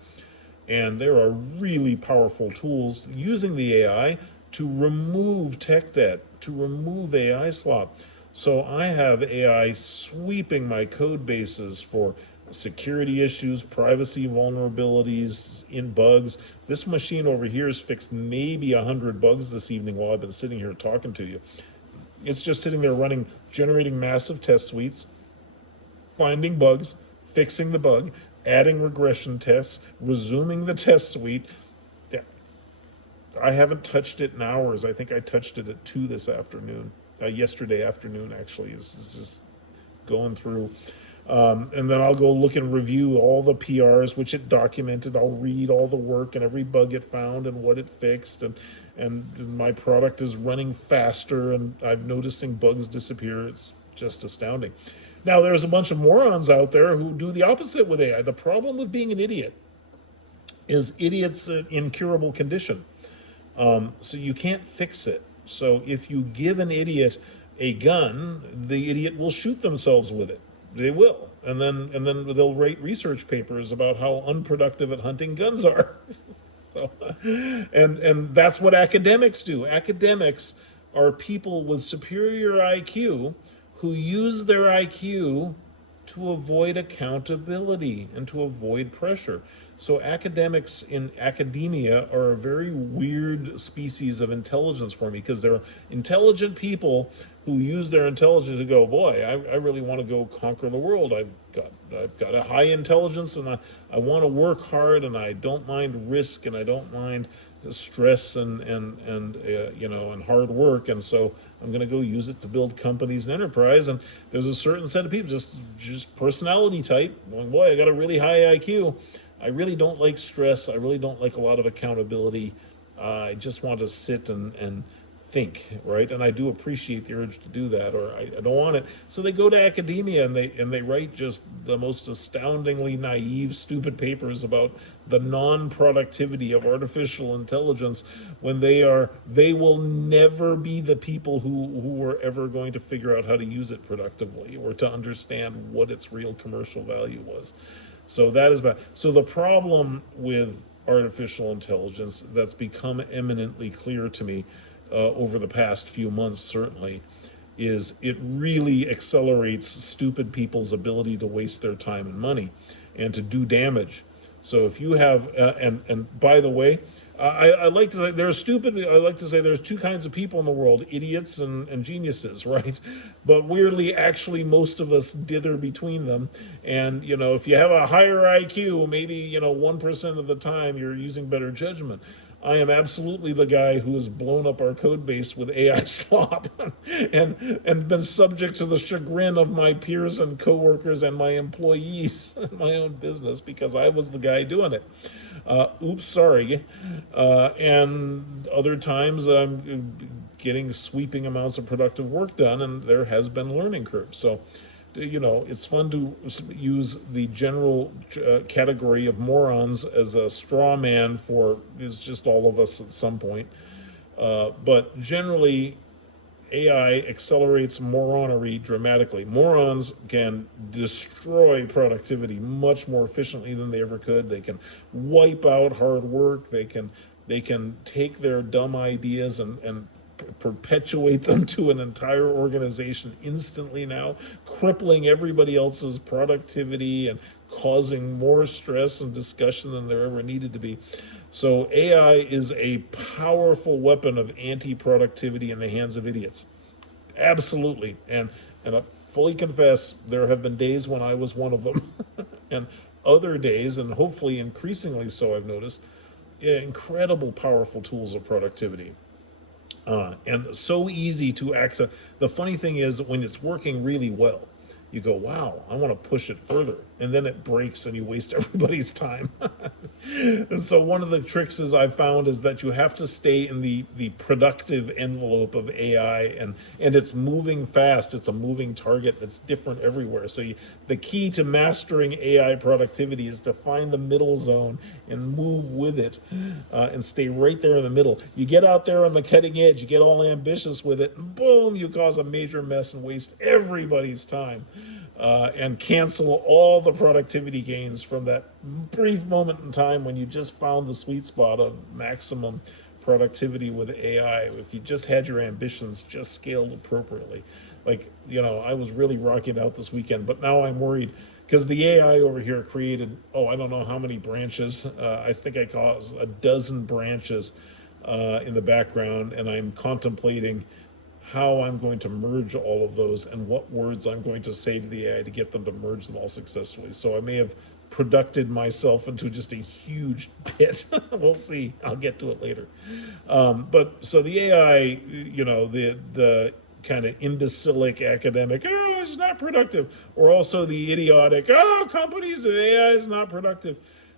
and there are really powerful tools using the AI to remove tech debt, to remove AI slop. So I have AI sweeping my code bases for security issues, privacy vulnerabilities, in bugs. This machine over here has fixed maybe 100 bugs this evening while I've been sitting here talking to you. It's just sitting there running, generating massive test suites, finding bugs, fixing the bug, adding regression tests, resuming the test suite. Yeah, I haven't touched it in hours. I think I touched it at 2 this afternoon. Yesterday afternoon, actually, is just going through. And then I'll go look and review all the PRs, which it documented. I'll read all the work and every bug it found and what it fixed. And my product is running faster, and I'm noticing bugs disappear. It's just astounding. Now, there's a bunch of morons out there who do the opposite with AI. The problem with being an idiot is idiots an incurable condition. So you can't fix it. So if you give an idiot a gun, the idiot will shoot themselves with it. They will, and then they'll write research papers about how unproductive at hunting guns are. So, and that's what academics do. Academics are people with superior IQ who use their IQ to avoid accountability and to avoid pressure. So academics in academia are a very weird species of intelligence for me, because they're intelligent people who use their intelligence to go, boy, I really want to go conquer the world. I've got a high intelligence, and I want to work hard, and I don't mind risk, and I don't mind stress and hard work, and so I'm going to go use it to build companies and enterprise. And there's a certain set of people, just personality type, going, boy, I got a really high IQ. I really don't like stress. I really don't like a lot of accountability. I just want to sit and think, right? And I do appreciate the urge to do that, or I don't want it. So they go to academia and they write just the most astoundingly naive, stupid papers about the non-productivity of artificial intelligence, when they will never be the people who are ever going to figure out how to use it productively or to understand what its real commercial value was. So that is bad. So the problem with artificial intelligence that's become eminently clear to me over the past few months, certainly, is it really accelerates stupid people's ability to waste their time and money and to do damage. So if you have, and by the way, I like to say there's stupid. I like to say there's two kinds of people in the world: idiots and geniuses, right? But weirdly, actually, most of us dither between them. And if you have a higher IQ, maybe 1% of the time you're using better judgment. I am absolutely the guy who has blown up our code base with AI slop and been subject to the chagrin of my peers and coworkers and my employees in my own business, because I was the guy doing it. Oops, sorry. And other times I'm getting sweeping amounts of productive work done, and there has been a learning curve. So it's fun to use the general category of morons as a straw man for is just all of us at some point. But generally, AI accelerates moronery dramatically. Morons can destroy productivity much more efficiently than they ever could. They can wipe out hard work. They can take their dumb ideas and perpetuate them to an entire organization instantly now, crippling everybody else's productivity and causing more stress and discussion than there ever needed to be. So AI is a powerful weapon of anti-productivity in the hands of idiots. Absolutely. And I fully confess, there have been days when I was one of them and other days, and hopefully increasingly so, I've noticed, incredible powerful tools of productivity. And so easy to access. The funny thing is that when it's working really well, you go, wow, I want to push it further. And then it breaks and you waste everybody's time. So one of the tricks is I've found is that you have to stay in the productive envelope of AI, and it's moving fast. It's a moving target that's different everywhere. So the key to mastering AI productivity is to find the middle zone and move with it, and stay right there in the middle. You get out there on the cutting edge, you get all ambitious with it, and boom, you cause a major mess and waste everybody's time. And cancel all the productivity gains from that brief moment in time when you just found the sweet spot of maximum productivity with AI. If you just had your ambitions just scaled appropriately. Like, I was really rocking out this weekend, but now I'm worried because the AI over here created, I don't know how many branches. I think I caused a dozen branches in the background, and I'm contemplating how I'm going to merge all of those and what words I'm going to say to the AI to get them to merge them all successfully. So I may have producted myself into just a huge pit. We'll see. I'll get to it later. But so the AI, the kind of imbecilic academic, it's not productive, or also the idiotic, companies, AI is not productive.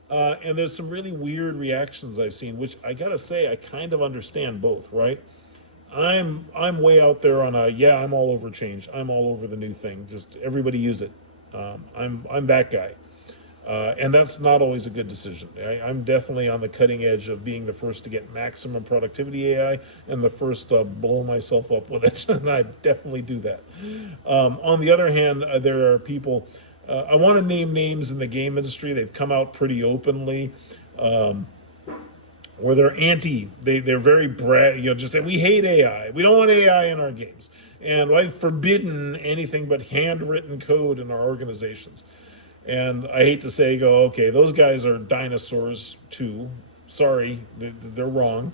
And there's some really weird reactions I've seen, which I gotta say, I kind of understand both, right? I'm way out there on I'm all over change. I'm all over the new thing. Just everybody use it. I'm that guy, and that's not always a good decision. I'm definitely on the cutting edge of being the first to get maximum productivity AI and the first to blow myself up with it, and I definitely do that. On the other hand, there are people. I want to name names in the game industry. They've come out pretty openly. Or they're they're very just we hate AI. We don't want AI in our games. And I've forbidden anything but handwritten code in our organizations. And I hate to say, okay, those guys are dinosaurs too. Sorry, they're wrong.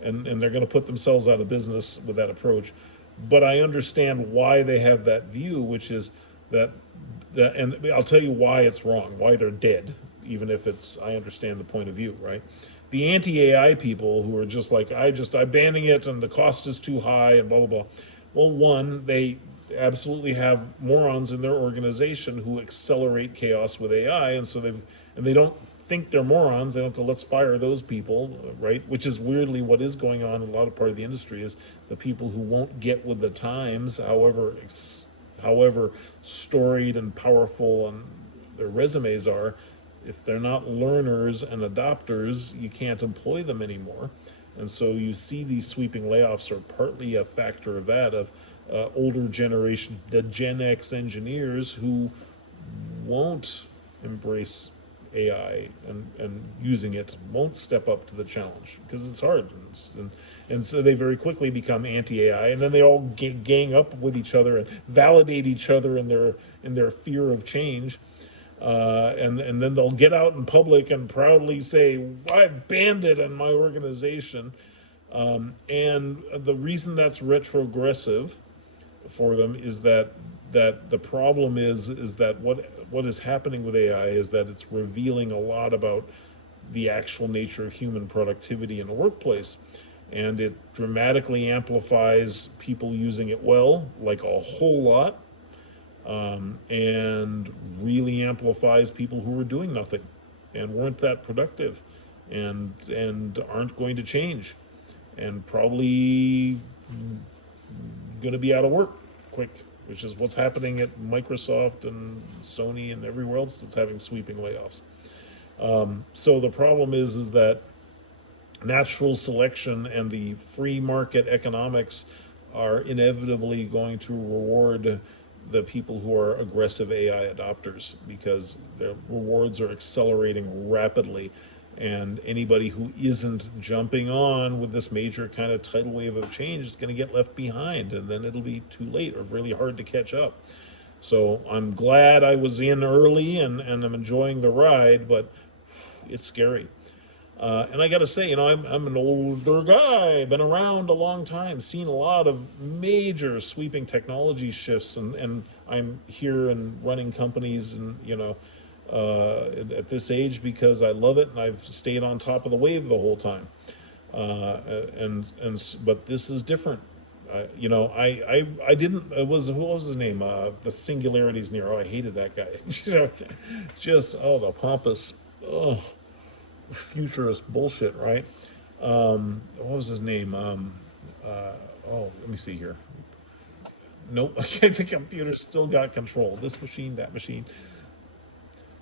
And they're going to put themselves out of business with that approach. But I understand why they have that view, which is and I'll tell you why it's wrong, why they're dead, even if I understand the point of view, right? The anti-AI people who are just like, I'm banning it and the cost is too high and blah, blah, blah. Well, one, they absolutely have morons in their organization who accelerate chaos with AI. And so they don't think they're morons. They don't go, let's fire those people, right? Which is weirdly what is going on in a lot of part of the industry is the people who won't get with the times, however storied and powerful and their resumes are. If they're not learners and adopters, you can't employ them anymore. And so you see these sweeping layoffs are partly a factor of that, of older generation, the Gen X engineers who won't embrace AI and using it, won't step up to the challenge because it's hard. And so they very quickly become anti-AI, and then they all gang up with each other and validate each other in their fear of change. And then they'll get out in public and proudly say, I've banned it in my organization. And the reason that's retrogressive for them is that the problem is that what is happening with AI is that it's revealing a lot about the actual nature of human productivity in the workplace. And it dramatically amplifies people using it well, like a whole lot. And really amplifies people who are doing nothing and weren't that productive and aren't going to change and probably going to be out of work quick, which is what's happening at Microsoft and Sony and everywhere else that's having sweeping layoffs. So the problem is that natural selection and the free market economics are inevitably going to reward the people who are aggressive AI adopters because their rewards are accelerating rapidly. And anybody who isn't jumping on with this major kind of tidal wave of change is going to get left behind, and then it'll be too late or really hard to catch up. So I'm glad I was in early and I'm enjoying the ride, but it's scary. And I got to say, I'm an older guy, been around a long time, seen a lot of major sweeping technology shifts, and I'm here and running companies and, at this age because I love it and I've stayed on top of the wave the whole time. But this is different. I didn't, who was his name? The Singularity's Near. Oh, I hated that guy. The pompous, futurist bullshit, right? What was his name? Let me see here. Nope, the computer still got control. This machine, that machine.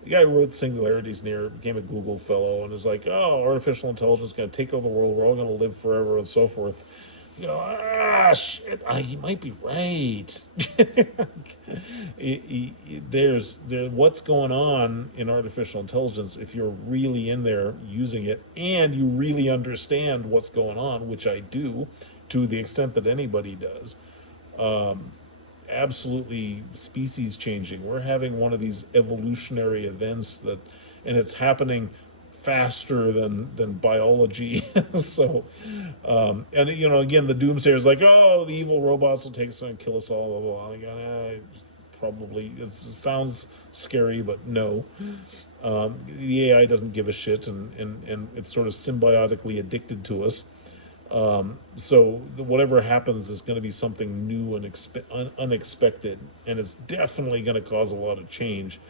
The guy who wrote Singularities Near became a Google fellow and is like, oh, artificial intelligence is going to take over the world. We're all going to live forever and so forth. You know, shit, he might be right. What's going on in artificial intelligence, if you're really in there using it and you really understand what's going on, which I do to the extent that anybody does, absolutely species changing. We're having one of these evolutionary events and it's happening faster than biology. So, and again, the doomsayer is like, oh, the evil robots will take us and kill us all. Blah, blah, blah. Probably it sounds scary, but no. The AI doesn't give a shit, and it's sort of symbiotically addicted to us. So whatever happens is going to be something new and unexpected, and it's definitely going to cause a lot of change.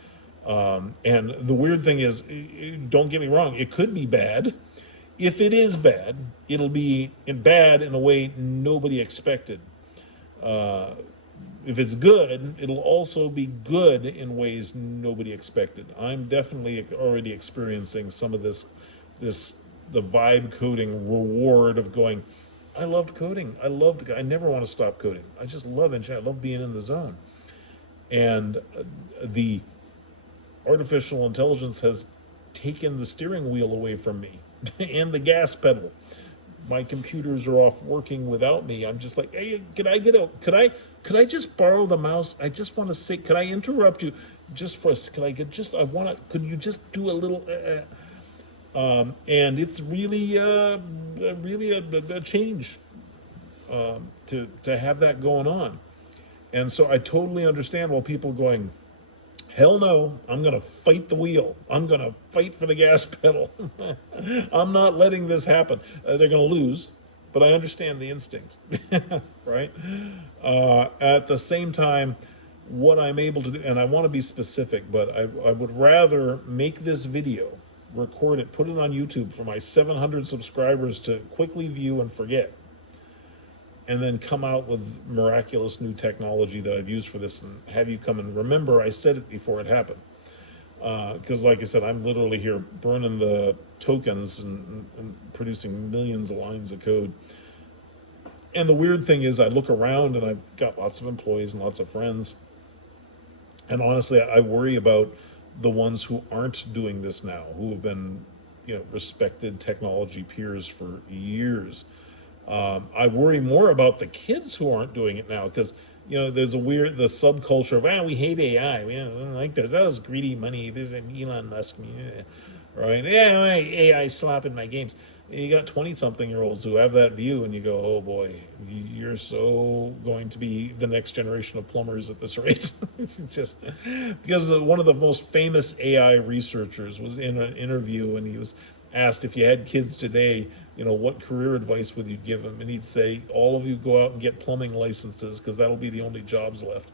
And the weird thing is, don't get me wrong, it could be bad. If it is bad, it'll be bad in a way nobody expected. If it's good, it'll also be good in ways nobody expected. I'm definitely already experiencing some of the vibe coding reward of going, I loved coding. I never want to stop coding. I just love it. I love being in the zone. And the artificial intelligence has taken the steering wheel away from me and the gas pedal. My computers are off working without me. I'm just like, hey, could I just borrow the mouse? I just want to say, could I interrupt you just for us? Could you just do a little, and it's really a change, to have that going on. And so I totally understand why people are going, hell no, I'm going to fight the wheel. I'm going to fight for the gas pedal. I'm not letting this happen. They're going to lose, but I understand the instinct, right? At the same time, what I'm able to do, and I want to be specific, but I would rather make this video, record it, put it on YouTube for my 700 subscribers to quickly view and forget, and then come out with miraculous new technology that I've used for this and have you come and remember I said it before it happened. Because like I said, I'm literally here burning the tokens and producing millions of lines of code. And the weird thing is I look around and I've got lots of employees and lots of friends. And honestly, I worry about the ones who aren't doing this now, who have been, respected technology peers for years. I worry more about the kids who aren't doing it now, because there's the subculture of we hate AI, we don't like that was greedy money, this is Elon Musk, right? Yeah, AI slapping my games. You got 20-something-year-olds who have that view, and you go, oh boy, you're so going to be the next generation of plumbers at this rate. Just because one of the most famous AI researchers was in an interview, and he was asked, if you had kids today, what career advice would you give them? And he'd say, all of you go out and get plumbing licenses, because that'll be the only jobs left.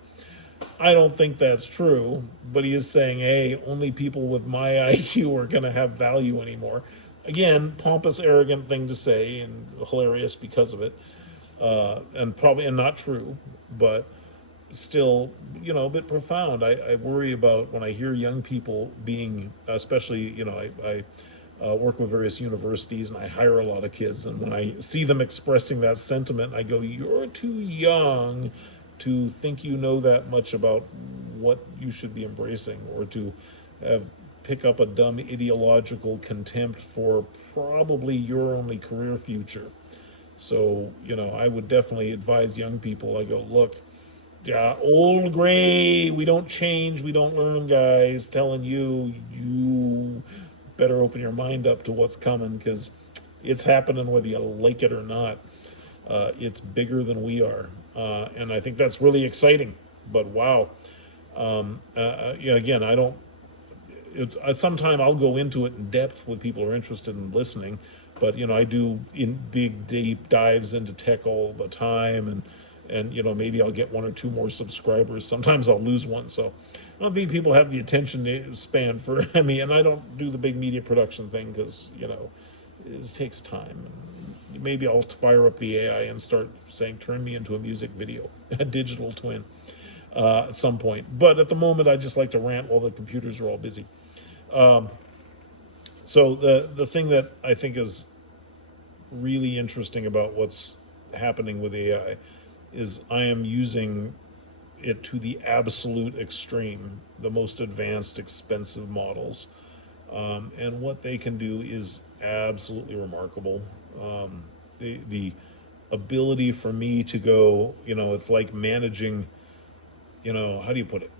I don't think that's true, but he is saying, hey, only people with my IQ are going to have value anymore. Again, pompous, arrogant thing to say, and hilarious because of it, and not true, but still, a bit profound. I worry about when I hear young people being, especially, I work with various universities and I hire a lot of kids, and when I see them expressing that sentiment, I go, you're too young to think you know that much about what you should be embracing, or to pick up a dumb ideological contempt for probably your only career future. So, I would definitely advise young people. I go, look, old gray, we don't change, we don't learn, guys, telling you better open your mind up to what's coming, because it's happening whether you like it or not. It's bigger than we are. And I think that's really exciting, but wow. Again, sometime I'll go into it in depth with people who are interested in listening, but I do in big deep dives into tech all the time, and maybe I'll get 1 or 2 more subscribers. Sometimes I'll lose one. So I don't think people have the attention span for me, and I don't do the big media production thing because it takes time. And maybe I'll fire up the AI and start saying, turn me into a music video, a digital twin, at some point. But at the moment, I just like to rant while the computers are all busy. So the thing that I think is really interesting about what's happening with AI is I am using it to the absolute extreme, the most advanced, expensive models. And what they can do is absolutely remarkable. The ability for me to go, it's like managing, how do you put it?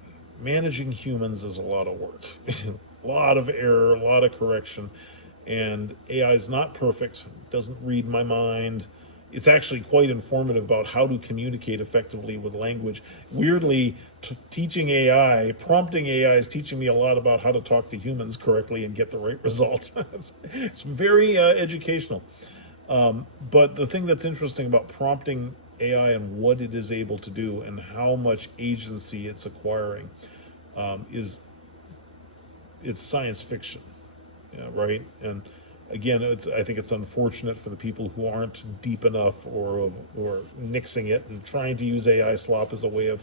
Managing humans is a lot of work, a lot of error, a lot of correction. And AI is not perfect, doesn't read my mind. It's actually quite informative about how to communicate effectively with language. Weirdly, teaching AI, prompting AI is teaching me a lot about how to talk to humans correctly and get the right results. It's very educational. But the thing that's interesting about prompting AI and what it is able to do and how much agency it's acquiring is it's science fiction. Yeah, right. And again, I think it's unfortunate for the people who aren't deep enough or nixing it and trying to use AI slop as a way of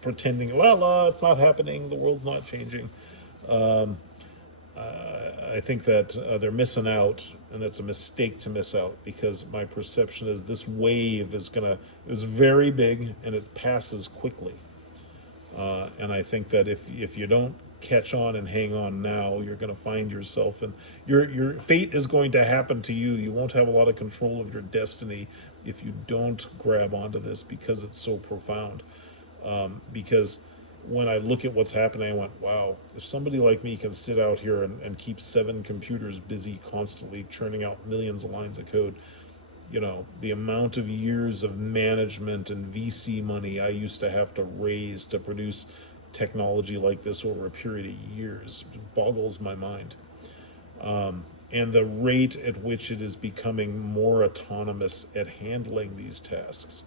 pretending, it's not happening, the world's not changing. I think that they're missing out, and it's a mistake to miss out, because my perception is this wave is very big and it passes quickly. And I think that if you don't catch on and hang on now, you're going to find yourself, and your fate is going to happen to you. You won't have a lot of control of your destiny if you don't grab onto this, because it's so profound. Because when I look at what's happening, I went, wow, if somebody like me can sit out here and keep 7 computers busy constantly churning out millions of lines of code, the amount of years of management and VC money I used to have to raise to produce technology like this over a period of years boggles my mind. And the rate at which it is becoming more autonomous at handling these tasks.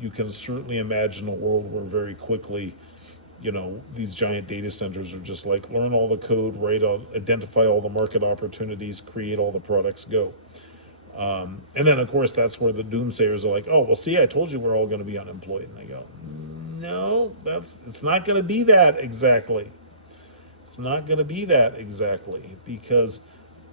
You can certainly imagine a world where very quickly, these giant data centers are just like, learn all the code, identify all the market opportunities, create all the products, go. And then, of course, that's where the doomsayers are like, oh, well, see, I told you we're all going to be unemployed. And they go, no, it's not going to be that exactly. It's not going to be that exactly, because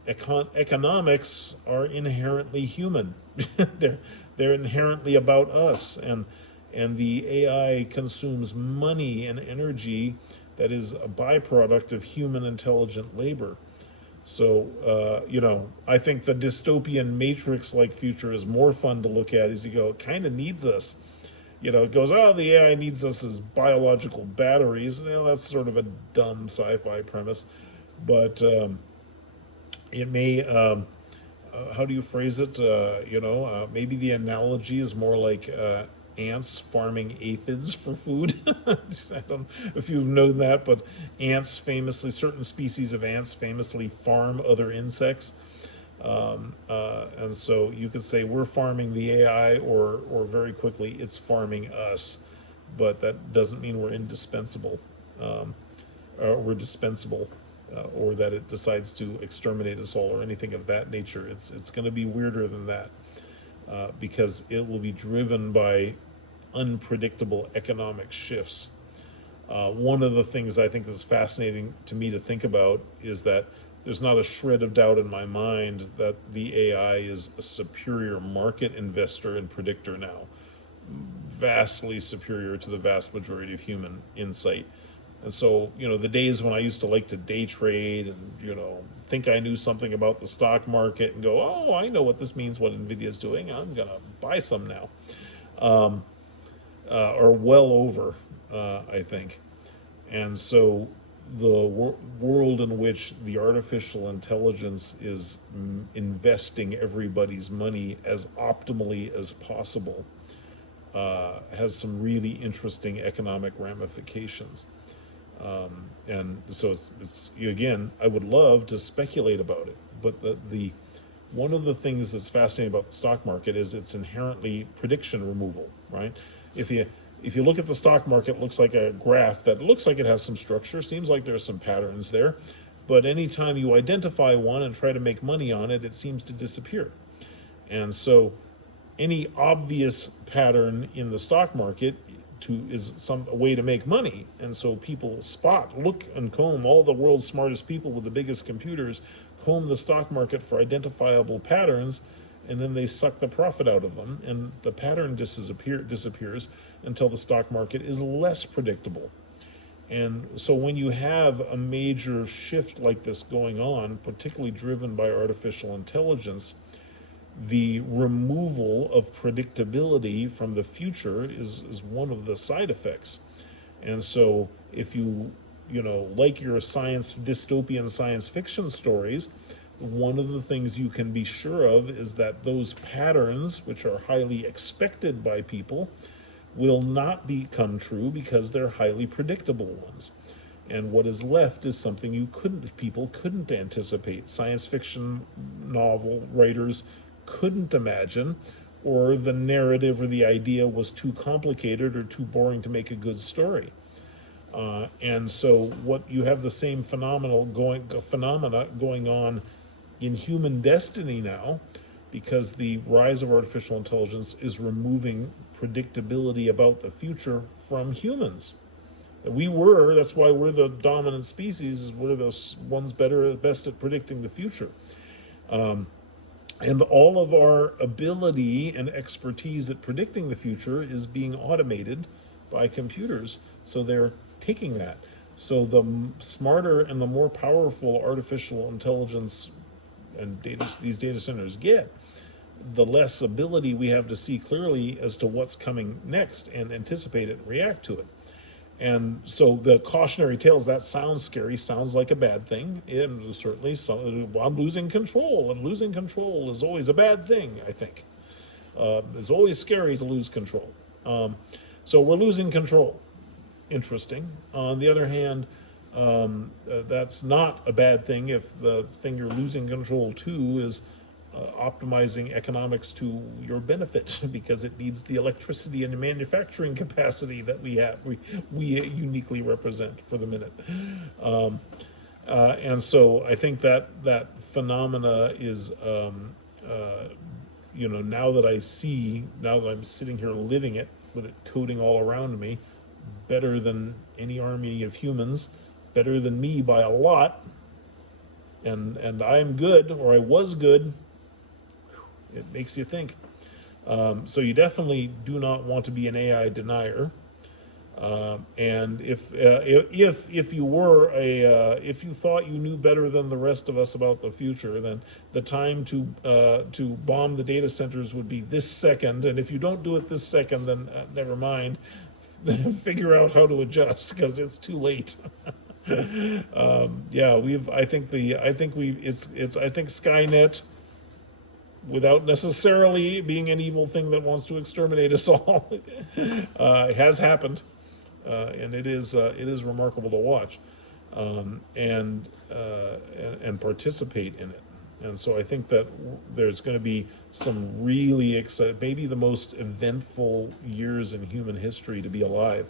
economics are inherently human. They're inherently about us, and the AI consumes money and energy that is a byproduct of human intelligent labor. So, I think the dystopian Matrix-like future is more fun to look at as you go, it kind of needs us. It goes, oh, the AI needs us as biological batteries. That's sort of a dumb sci-fi premise. But it may, how do you phrase it? Maybe the analogy is more like ants farming aphids for food. I don't know if you've known that, but certain species of ants famously farm other insects. And so you could say we're farming the AI, or very quickly it's farming us, but that doesn't mean we're indispensable, or we're dispensable, or that it decides to exterminate us all or anything of that nature. It's going to be weirder than that, because it will be driven by unpredictable economic shifts. One of the things I think is fascinating to me to think about is that there's not a shred of doubt in my mind that the AI is a superior market investor and predictor now, vastly superior to the vast majority of human insight. And so, the days when I used to like to day trade and, think I knew something about the stock market and go, oh, I know what this means, what NVIDIA's doing, I'm going to buy some now, are well over, I think. And so the world in which the artificial intelligence is investing everybody's money as optimally as possible has some really interesting economic ramifications. And so it's again, I would love to speculate about it, but the one of the things that's fascinating about the stock market is it's inherently prediction removal, right? If you look at the stock market, it looks like a graph that looks like it has some structure, seems like there's some patterns there, but anytime you identify one and try to make money on it, it seems to disappear. And so any obvious pattern in the stock market is a way to make money. And so people look and comb, all the world's smartest people with the biggest computers comb the stock market for identifiable patterns, and then they suck the profit out of them, and the pattern disappears until the stock market is less predictable. And so when you have a major shift like this going on, particularly driven by artificial intelligence, the removal of predictability from the future is one of the side effects. And so if you like your dystopian science fiction stories, one of the things you can be sure of is that those patterns, which are highly expected by people, will not become true because they're highly predictable ones. And what is left is something people couldn't anticipate. Science fiction novel writers couldn't imagine, or the narrative or the idea was too complicated or too boring to make a good story. And so what you have the same phenomena going on in human destiny now, because the rise of artificial intelligence is removing predictability about the future from humans. That's why we're the dominant species, we're the ones best at predicting the future. And all of our ability and expertise at predicting the future is being automated by computers. So they're taking that. So the smarter and the more powerful artificial intelligence and these data centers get, the less ability we have to see clearly as to what's coming next and anticipate it and react to it. And so the cautionary tales, that sounds scary, sounds like a bad thing. And certainly I'm losing control, and losing control is always a bad thing, I think. It's always scary to lose control. So we're losing control. Interesting. On the other hand, that's not a bad thing if the thing you're losing control to is optimizing economics to your benefit, because it needs the electricity and the manufacturing capacity that we uniquely represent for the minute. And so I think that phenomena is, now that I'm sitting here living it, with it coding all around me, better than any army of humans, better than me by a lot, and I'm good, or I was good. It makes you think. So you definitely do not want to be an AI denier. And if you thought you knew better than the rest of us about the future, then the time to bomb the data centers would be this second. And if you don't do it this second, then never mind. Figure out how to adjust, because it's too late. I think Skynet, without necessarily being an evil thing that wants to exterminate us all, has happened, and it is remarkable to watch, and participate in it. And so I think that there's going to be some really exciting, maybe the most eventful years in human history to be alive,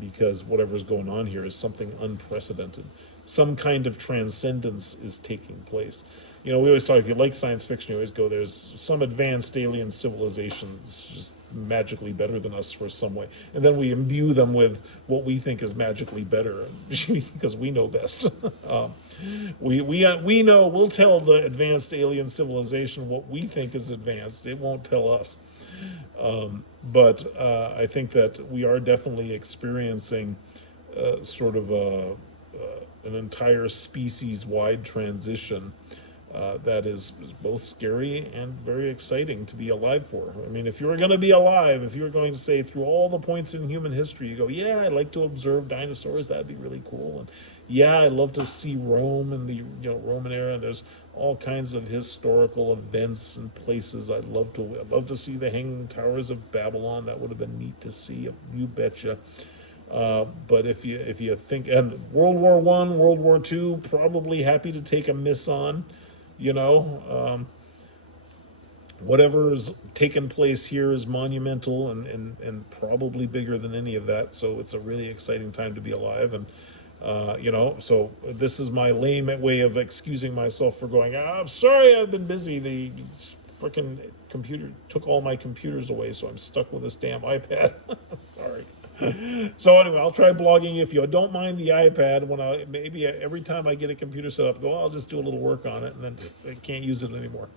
because whatever's going on here is something unprecedented. Some kind of transcendence is taking place. We always talk, if you like science fiction, you always go, there's some advanced alien civilizations just magically better than us for some way. And then we imbue them with what we think is magically better, because we know best. We know, we'll tell the advanced alien civilization what we think is advanced. It won't tell us. But I think that we are definitely experiencing sort of an entire species-wide transition that is both scary and very exciting to be alive for. I mean, if you were going to be alive, if you were going to say through all the points in human history, you go, yeah, I'd like to observe dinosaurs, that'd be really cool. And yeah, I'd love to see Rome in the Roman era. And there's all kinds of historical events and places I'd love to see the Hanging Towers of Babylon. That would have been neat to see, you betcha. But if you think, and World War I, World War II, probably happy to take a miss on. you know. Whatever is taken place here is monumental and probably bigger than any of that. So it's a really exciting time to be alive. And, so this is my lame way of excusing myself for going, I'm sorry, I've been busy. The freaking computer took all my computers away, so I'm stuck with this damn iPad. Sorry. So anyway, I'll try blogging. If you don't mind the iPad, maybe every time I get a computer set up, I'll just do a little work on it, and then I can't use it anymore.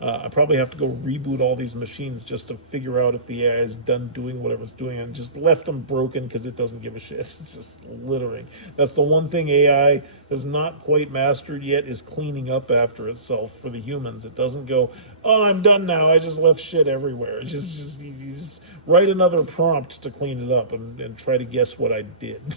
I probably have to go reboot all these machines just to figure out if the AI is done doing whatever it's doing, and just left them broken because it doesn't give a shit. It's just littering. That's the one thing AI has not quite mastered yet, is cleaning up after itself for the humans. It doesn't go, oh, I'm done now, I just left shit everywhere. It's just you just write another prompt to clean it up and try to guess what I did.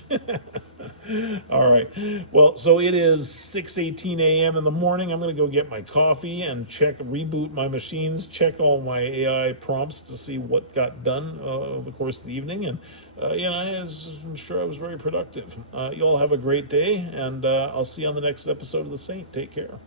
All right. Well, so it is 6:18 a.m. in the morning. I'm going to go get my coffee and reboot my machines, check all my AI prompts to see what got done over the course of the evening. And, I'm sure I was very productive. You all have a great day, and I'll see you on the next episode of The Saint. Take care.